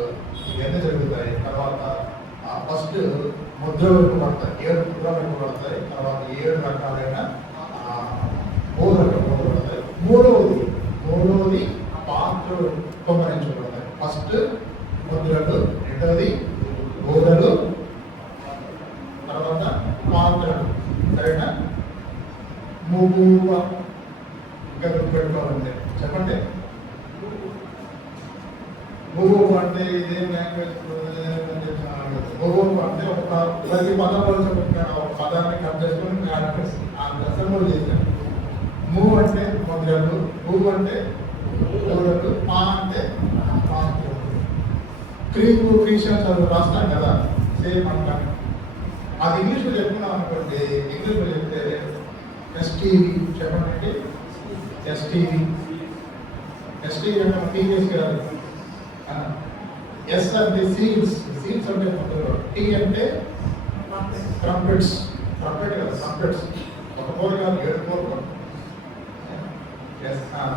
ఇవన్నీ జరుగుతాయి. తర్వాత ఫస్ట్ ముద్ర విప్పబడతాయి, 7 ముద్రలు విప్పబడతాయి. తర్వాత 7 రకాలైన బోధలు విప్పబడతాయి. మూడవది పాత్రలు కుమ్మరించబడతాయి. ఫస్ట్ ముద్రలు, రెండవది బోధలు, తర్వాత పాత్రలు. సరేనా? మూగువ ఇంకా గుర్తుపెట్టుకోవాలంటే చెప్పండి. మూగువ అంటే ఇదేం లాంగ్వేజ్? మూగువ అంటే ఒక ప్రతి పదంలో చెప్తున్నాను, ఒక పదాన్ని కట్ చేసుకుని అసెంబుల్ చేశాను. మూవ్ అంటే ముద్రలు, మూవ్ అంటే బోధలు, పా అంటే పాత్రలు. క్రీషన్స్ అది రాస్తాం కదా, సేమ్ అంటాను. అది ఇంగ్లీష్లో చెప్పుకున్నాం అనుకోండి. ఇంగ్లీష్లో చెప్తే ఎస్టీవీ చెప్పండి. ఎస్టీవీ అంటే టీవీఎస్ కాదు. ఎస్ అంటే సీల్స్ అంటే టీ అంటే ట్రంపెట్స్ కదా, ట్రంపెట్స్. ఒక పోరు కాదు, 7 పోరు.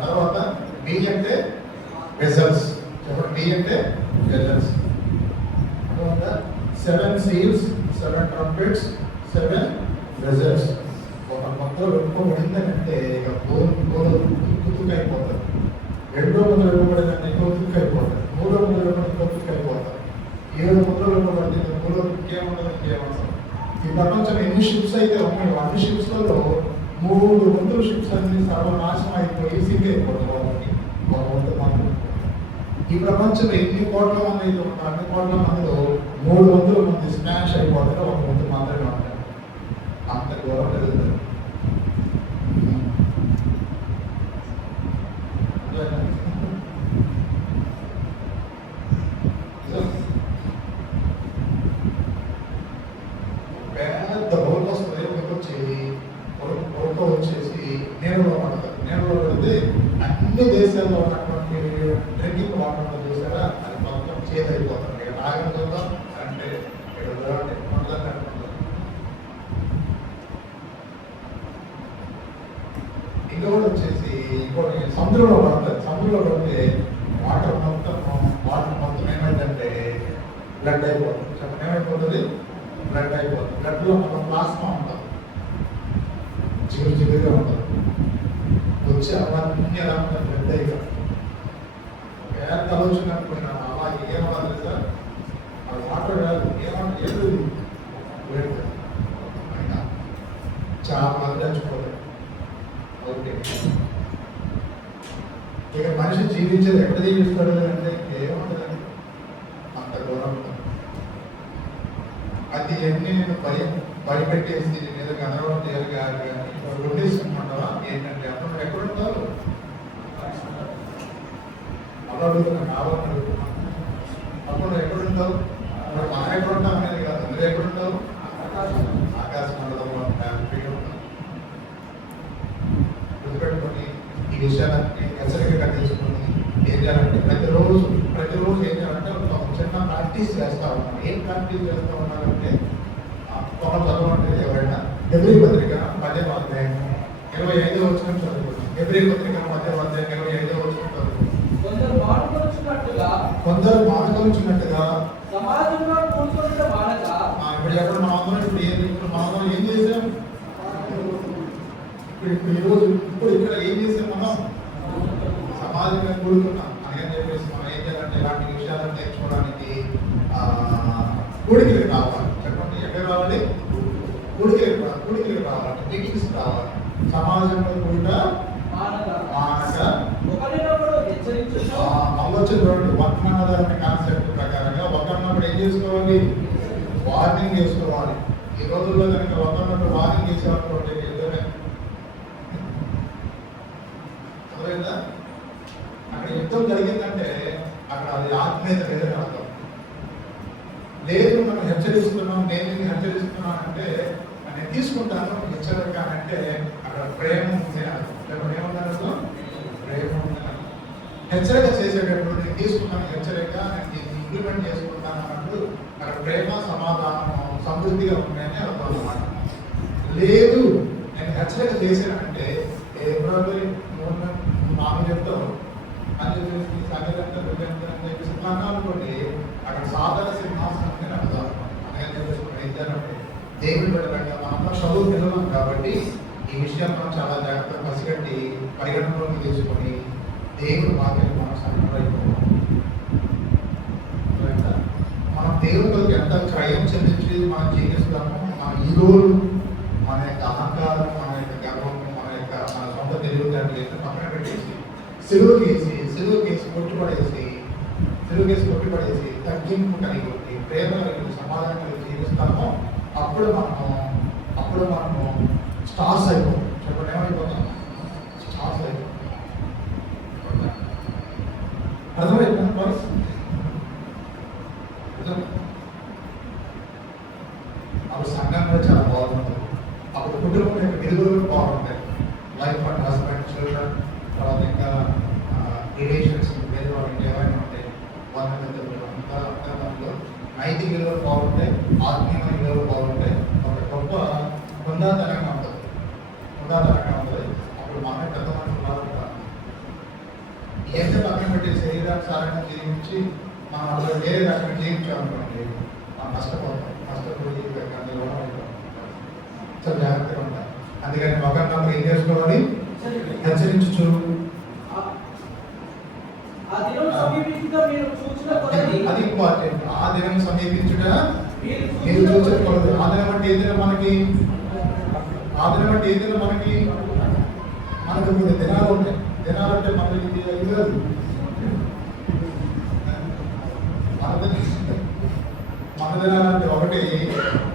తర్వాత బి అంటే వెజల్స్ చెప్పండి. బి అంటే వెజల్స్. తర్వాత 7 seals, 7 trumpets, 7 వెజల్స్. ఒక మొత్తం విప్పబడిందంటే ఇక గుర్తుకైపోతారు. రెండో ముద్ర విప్పబడిందంటే గుర్తుకైపోతారు. మూడో ముద్ర విప్పబడి గుర్తుకైపోతారు. 7 ముద్రలు విప్పబడితే మూడో ఇంకేముండదు. ఈ ప్రపంచం ఎన్ని షిప్స్ అయితే ఉన్నాయో అన్ని షిప్స్లలో 3 వంతుల షిప్స్ అన్ని సర్వనాశనం అయిపోయి సింక్ అయిపోతారు. ఒక వంతు మాత్రం. ఈ ప్రపంచంలో ఎన్ని కోట్ల మంది అయితే ఉంటారు, అన్ని కోట్ల మందిలో 3 వంతుల మంది స్మాష్ అయిపోతారు. ఒక వంతు మాత్రమే ఉంటారు. అంత ఘోరం జరుగుతుంది. పెద్ద బౌల్ వస్తుంది, వచ్చేసి నీళ్ళలో పడతారు. నీళ్ళలో పెడితే అన్ని దేశాల్లో ఉన్నటువంటి డ్రింకింగ్ వాటర్ చూసారా, అది మొత్తం చేదైపోతుంది. ఇక తాగడం చూద్దాం అంటే ఇంకా కూడా వచ్చేసి ఇంకోటి సముద్రంలో పడతారు. సముద్రంలో పడితే వాటర్ మొత్తం ఏమైందంటే బ్లడ్ అయిపోతుంది. చెప్పండి, ఏమైపోతుంది? బ్లడ్ అయిపోతుంది. బ్లడ్లో మనం ప్లాస్మా ఉంటాం, జిగురుగా ఉంటుంది. వచ్చి అవన్నీ ఎలా ఉంటుంది? బ్లడ్ అయిపోతుంది. పేద ఆలోచన అనుకున్నా అలా ఏమన్నా సార్, అది వాటర్ కాదు, ఏమంటే ఏది అయినా చాలా మంది చచ్చిపోతారు. ఓకే, ఇక మనిషి జీవించేది ఎక్కడ జీవిస్తాడు అంటే ఏముంటుందండి, అంత ఘోరం. అది ఎన్ని నేను భయపెట్టేసి నేను గందరగోళం చేయాలి కాదు, కానీ గుండేసుకుంటావా ఏంటంటే అప్పుడు ఎక్కడుంటారు? అలా అడుగుతున్నా, కావాలని అడుగుతున్నా. అప్పుడు ఎక్కడుంటావు? ఇప్పుడు మనం ఎక్కడుంటాం అనేది కాదు, మీరు ఎక్కడుంటావు? ఆకాశ మండలంలో గుర్తుపెట్టుకొని ఈ విషయాలన్నీ హెచ్చరికగా తీసుకొని ఏం చేయాలంటే ప్రతిరోజు ఏం చేయాలంటే ఒక చిన్న ప్రాక్టీస్ చేస్తూ ఉన్నాం. ఏం ప్రాక్టీస్ చేస్తూ ఉన్నారంటే ఒక చదవండి ఎవరైనా ఎబ్రీ పత్రిక 10వ అధ్యాయం 25వ వచనం చదువుకుంటాం. ఎబ్రీ పత్రిక 10వ అధ్యాయం 25వ వచనం చదువుకుంటాం. కొందరు మానుకొనుచున్నట్టుగా సమాజంలో కూర్చుంటే మానక ఇప్పుడు ఎక్కడ మనం ఏం చేసాం? ఇప్పుడు ఇక్కడ ఏం చేసాం? మనం సమాజంగా కూడుకున్నాం అని చెప్పేసి మనం ఏం చేయాలంటే ఇలాంటి విషయాలను నేర్చుకోవడానికి కూడికలకు రావాలి. చెప్పండి, ఎక్కడ రావాలి? కూడికలకు రావాలి, మీటింగ్స్ రావాలి. సమాజంలో కూడా ఆలోచన వర్తమానదారణ కాన్సెప్ట్ ప్రకారంగా ఒకరినప్పుడు ఏం చేసుకోవాలి? వార్నింగ్ చేసుకోవాలి. ఈ రోజుల్లో కనుక ఒకరినప్పుడు వార్నింగ్ చేసేవాళ్ళు అక్కడ యుద్ధం జరిగిందంటే అక్కడ అది ఆత్మీయత లేదని అర్థం. తీసుకుంటాను హెచ్చరిక అంటే అక్కడ ప్రేమ ఉంది అని. లేకపోతే ఏమన్నారు? ప్రేమ ఉంది అని. హెచ్చరిక చేసేటప్పుడు నేను తీసుకున్నాను హెచ్చరిక, నేను దీన్ని ఇంప్లిమెంట్ చేసుకుంటాను అన్నప్పుడు అక్కడ ప్రేమ, సమాధానం, సమృద్ధిగా ఉన్నాయని అర్థం అన్నమాట. లేదు నేను హెచ్చరిక చేశానంటే మాకు చెప్తావు అని చెప్పేసి సంగతంతా అని చెప్పేసి అనుకోండి అక్కడ సాధారణ సింహాసనం అని అర్థం. అందుకని చెప్పేసి దేవుని పెట్టకండి మనం చదువు పిల్లలం కాబట్టి ఈ విషయం మనం చాలా జాగ్రత్తగా పసిగట్టి పరిగణనలోకి తీసుకొని దేవుని వాక్యాన్ని మనం సమన్వయిపోవాలి. మనం దేవునికి ఎంత క్రయం చెల్లించి మనం జీవిస్తామో మన ఈగోలు, మన యొక్క అహంకారం, మన యొక్క గర్వము, మన సొంత తెలివితేటలు పక్కన పెట్టేసి సిలువకేసి కొట్టుపడేసి తగ్గింపు కలిగి ప్రేమ కలిగి సమాధానం కలిగి జీవిస్తామో అప్పుడు మనము స్టార్స్ అయిపోతాం. చెప్పండి, ఏమైపోతాం? స్టార్స్ అయిపోతాం. అర్థమైపోయింది బాయ్స్? అప్పుడు సంఘంలో చాలా బాగుంటుంది. అప్పుడు కుటుంబం యొక్క విలువలు బాగుంటాయి. లైఫ్ అండ్ హస్బెండ్, చిల్డ్రన్, తర్వాత ఇంకా రిలేషన్స్ వేరే వాళ్ళకి ఏమైనా ఉంటాయి. వాళ్ళ దాంట్లో నైతిక విలువలు బాగుంటాయి, ఆత్మీయమైన విలువలు బాగుంటాయి. ఒక గొప్ప హుందాతనంగా ఉంటుంది. అప్పుడు మన పెద్ద మనుషులు బాగుంటారు. ఏంటో పక్కన పెట్టి శరీరానుసారంగా జీవించి మనం అసలు వేరే రకంగా జీవించాలనుకోండి మనం నష్టపోయి చాలా జాగ్రత్తగా ఉంటాం. అందుకని ఒకరినొకరు ఏం చేసుకోవాలి? హెచ్చరించు. అది ఇంపార్టెంట్. ఆ దినం సమీపించుట మీరు చూసుకోకూడదు. ఆ దినం అంటే ఏదైనా మనకి కొన్ని దినాలు ఉంటాయి. దినాలు అంటే మనకి ఇవ్వదు. మన దినాలంటే ఒకటి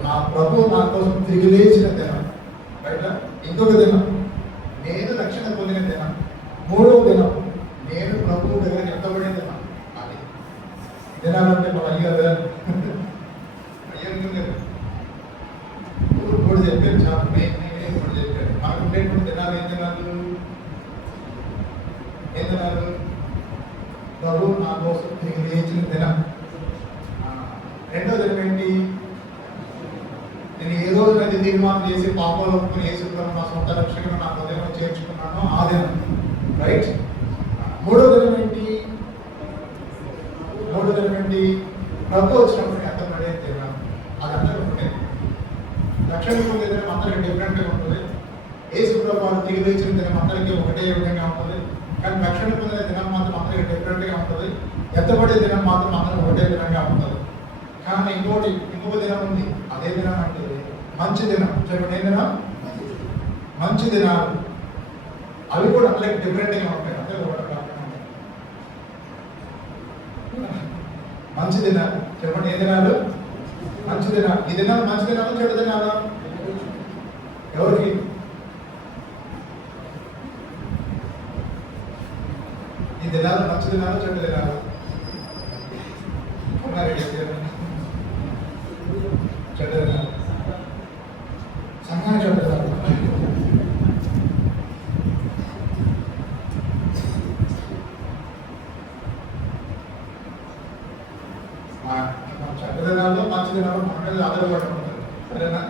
నా ప్రభు నా కోసం తిరిగి లేచిన దినం, రైట్? ఇంకొక దినం నేను రక్షణ పొందిన దినం, మూడవ దినం నేను ప్రభువు దగ్గర ఎత్తబడిన దినం. అది దినాలంటే మన అయ్యారు కూడా చెప్పారు. చాలా నేను కూడా చెప్పారు. మనకు ఉండేటువంటి దినాలు ఏం దినాలు? ప్రభు నా కోసం తిరిగి లేచిన దినం. రెండో దినం ఏంటి? నేను ఏ రోజునైతే తీర్మానం చేసి పాపంలో వేసుకున్నాను, నా సొంత రక్షణ నా హృదయంలో చేర్చుకున్నాను, ఆ దినం, రైట్? మూడో దినం ఏంటి? ప్రభు వచ్చినప్పుడు ఎంత పడే దినం. అది అందరూ ఉంటాయి. రక్షణ పొందే దినం అందరికీ డిఫరెంట్గా ఉంటుంది. యేసు ప్రభు వారు తిరిగి లేచిన దినం అందరికీ ఒకటే విధంగా ఉంటుంది. కానీ రక్షణ పొందిన దినం మాత్రం అందరికీ డిఫరెంట్గా ఉంటుంది. ఎత్తబడే దినం మాత్రం అందరూ ఒకటే విధంగా ఉంటుంది. కానీ ఇంకొక దినం ఉంది. అదే దినం అంటే మంచి దినం. చెప్పండి, ఏ దినం? మంచి దినాలు. అవి కూడా అందరికి డిఫరెంట్గా ఉంటాయి. అంటే మంచి దినాలు. చెప్పండి, ఏ దినాలు? మంచి దినాలు. ఈ దినాలు మంచి దినాలు, చెడు దినాలు? ఎవరికి? ఈ దినాలు మంచి దినాలు, చెడు దినాలు? చెడు దినాలు. సంఘాన్ని చెడు దినాలు. చెడ్డ దినాల్లో మంచి దినాలు మన మీద ఆధారపడుతుంటారు. సరేనా?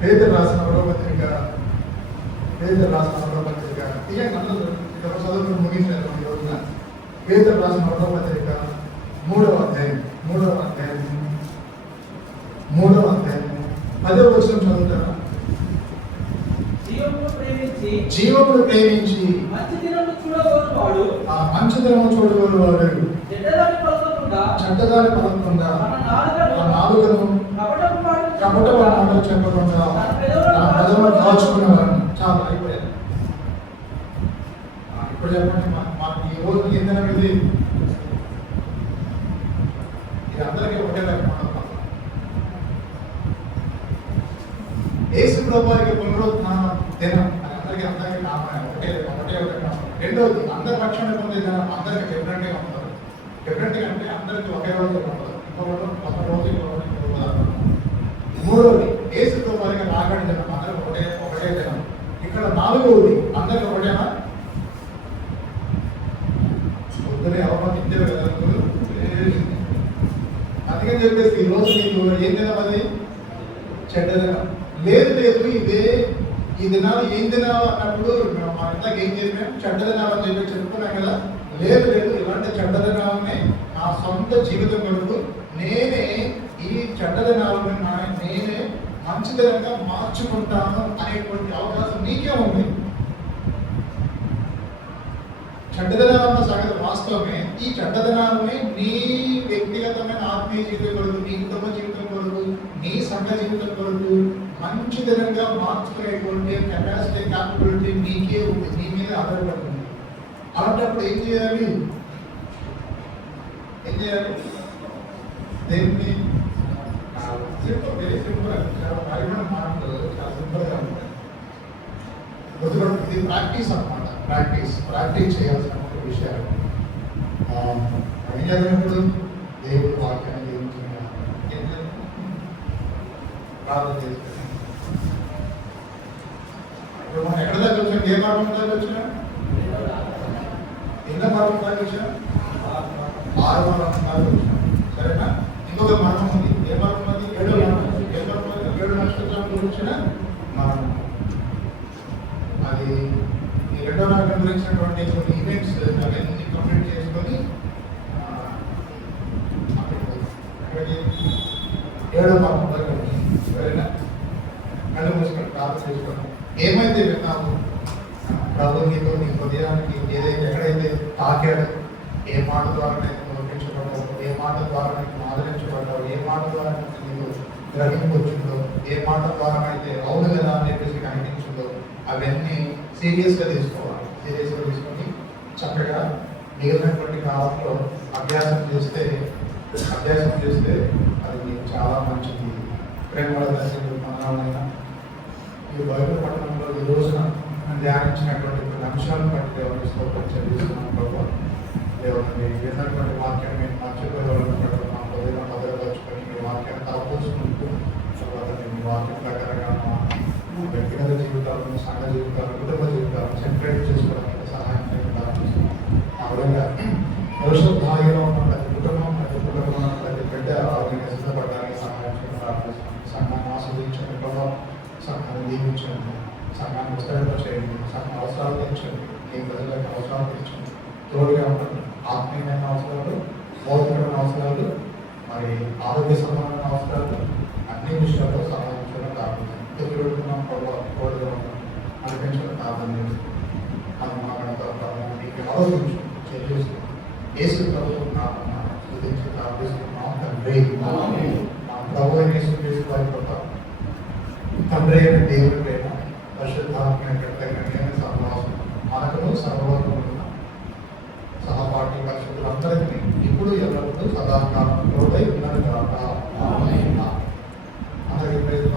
పేదలు రాసిన పత్రిక ఇక చదువుకుని ముగించారు ఈ రోజున. పేదలు రాసిన పత్రిక 3వ అధ్యాయం 10వ వచనం చదువుతారా? జీవమును ప్రేమించి మంచి దినము చూడగోరువాడు చెడ్డదారి పలకకుండా నాలుకను కపట మాటలు చెప్పకుండా నా పెదవులను దాచుకునేవాడు. చాలా అయిపోయారు. ఇప్పుడు చెప్పండి, మాకు ఈ రోజు ఏం దినం ఇది? ఇది అందరికీ ఒకటే రకం. యేసు ప్రభువారికి పునరుత్థాన దినం అని అందరికీ ఒకటే. రెండోది అందరి రక్షణ పొందే దినం అందరికీ డిఫరెంట్గా ఉంటుంది. డిఫరెంట్గా అంటే అందరికీ ఒకే రోజు ఉంటుంది. ఇంకొక రోజు మూడవది యేసుతో వారికి రాకడి దినం, అందరికి ఒకటే దినం. ఇక్కడ నాలుగవది అందరికి ఒకటేనా? పొద్దునే ఎవరో ఇద్దరు కదా, అందుకని చెప్పేసి ఈ రోజు నీకు ఏం దినం? అది చెడ్డ దినం. లేదు ఈ దినాలు ఏం దినాలు అన్నప్పుడు మా ఇందాక ఏం చెప్పాం? చెడ్డ దినాలు అని చెప్పి చెప్పుకున్నాం కదా. లేదు ఇలాంటి చెడ్డ దినాలని నా సొంత జీవితం కొరకు నేనే ఈ చెడ్డ దినాలను నేనే మంచిదనంగా మార్చుకుంటాను అనేటువంటి అవకాశం నీకే ఉంది. చెడ్డదనాలన్న సంగతి వాస్తవమే. ఈ చెడ్డదనాలని నీ వ్యక్తిగతమైన ఆత్మీయ జీవితం కొరకు, నీ కుటుంబ జీవితం కొరకు, నీ సంఘ జీవితం కొరకు మంచిదనంగా మార్చుకునేటువంటి కెపాసిటీ, క్యాపబిలిటీ నీకే ఉంది, నీ మీద ఆధారపడుతుంది. అలాంటప్పుడు ఏం చేయాలి? దేన్ని సింపుల్, వెరీ సింపుల్. చాలా పరిమాణం మాటలు చాలా సింపుల్గా ఉంటాయి. ఇది ప్రాక్టీస్ అన్నమాట. ప్రాక్టీస్ చేయాల్సిన విషయాలు. ఏం చదివినప్పుడు దేవుడు వాక్యాన్ని జీవించిన ప్రార్థన చేసుకున్నాం. ఇప్పుడు మనం ఎక్కడ దాకా వచ్చాం? ఏ మార్గం దాకా వచ్చినా? ఎన్న మార్గం దాకా వచ్చినా? 6వ మార్గం దాకా వచ్చినా. సరేనా? ఇంకొక మార్గం ఉంది. ఏ మార్గం అది? 7వ మార్గం. ఏ మార్గం? 7 నక్షత్రాల వచ్చిన మార్గం. అది ఈ 2వ మార్గం గురించినటువంటి కొన్ని ఈవెంట్స్ అవన్నీ కంప్లీట్ చేసుకొని అక్కడికి 7వ మార్గం దాకా వచ్చింది. సరేనా? కళ్ళు మూసుకొని ప్రార్థన చేసుకోండి. ఏమైతే విన్నాము ప్రభు నీతో నీ హృదయానికి ఎక్కడైతే తాకాడు, ఏ మాట ద్వారా నేను నొప్పించబడ్డావు, ఏ మాట ద్వారా నేను ఆదరించబడ్డావు, ఏ మాట ద్వారా నీకు గ్రహింపు వచ్చిందో, ఏ మాట ద్వారా అయితే అవును కదా అని చెప్పేసి కనిపించిందో అవన్నీ సీరియస్గా తీసుకోవాలి. సీరియస్గా తీసుకొని చక్కగా మిగిలినటువంటి కాలంలో అభ్యాసం చేస్తే అది చాలా మంచిది. ప్రేమ మనమైనా ఈ బైబిల్ పట్టణంలో ఈ రోజున ధ్యానించినటువంటి కొన్ని అంశాలను బట్టి దేవుని స్తోత్రం చెల్లిస్తున్నాం. ప్రభావ దేవుని విన్నటువంటి వాక్యాన్ని మర్చిపోయేవాళ్ళని మా హృదయం భద్రపరుచుకొని మీ వాక్యాన్ని తలపోసుకుంటూ తర్వాత మీ వాక్యం ప్రకారంగా మా వ్యక్తిగత జీవితాలను, సంఘ జీవితాలను, కుటుంబ జీవితాలను సెపరేట్ చేసుకోవడానికి సహాయం చేయాలని ఆ విధంగా పరిశుద్ధాయిలో ఉన్న ప్రతి కుటుంబం ప్రతి బిడ్డ ఆరోగ్యంగా సిద్ధపడడానికి సహాయం చేయాలని సంఘాన్ని ఆస్వాదించండి. ప్రభావం సంఘాన్ని దీవించండి, సంఘాన్ని విస్తరణ చేయండి, సంఘ అవసరాలు తెచ్చండి, మీ ప్రజలకు అవసరాలు తెచ్చండి, తోడుగా ఉండండి. ఆత్మీయమైన అవసరాలు, భౌతికమైన అవసరాలు, మరి ఆరోగ్య సంబంధమైన అవసరాలు అన్ని విషయాల్లో సహాయం చేయడం కాకుండా పెడుతున్నాం. తోడుగా ఉంటాం అనిపించడం కాదని మనం మాట్లాడతాం. ఆలోచించు చేసి యేసు ప్రభుత్వం కాకుండా స్తుతించి ప్రార్థిస్తున్నాం. తండ్రి మా ప్రభు యేసు క్రీస్తు వారి కృప, తండ్రి అయిన దేవుని ప్రేమ, పరిశుద్ధాత్మ కృతజ్ఞత సహవాసం మనకును సర్వలోకమున సహపాఠి పరిశుద్ధులందరికీ ఇప్పుడు ఎల్లప్పుడూ సదాకాలం తోడై ఉన్నది కాక. అందరికీ ప్రేమ.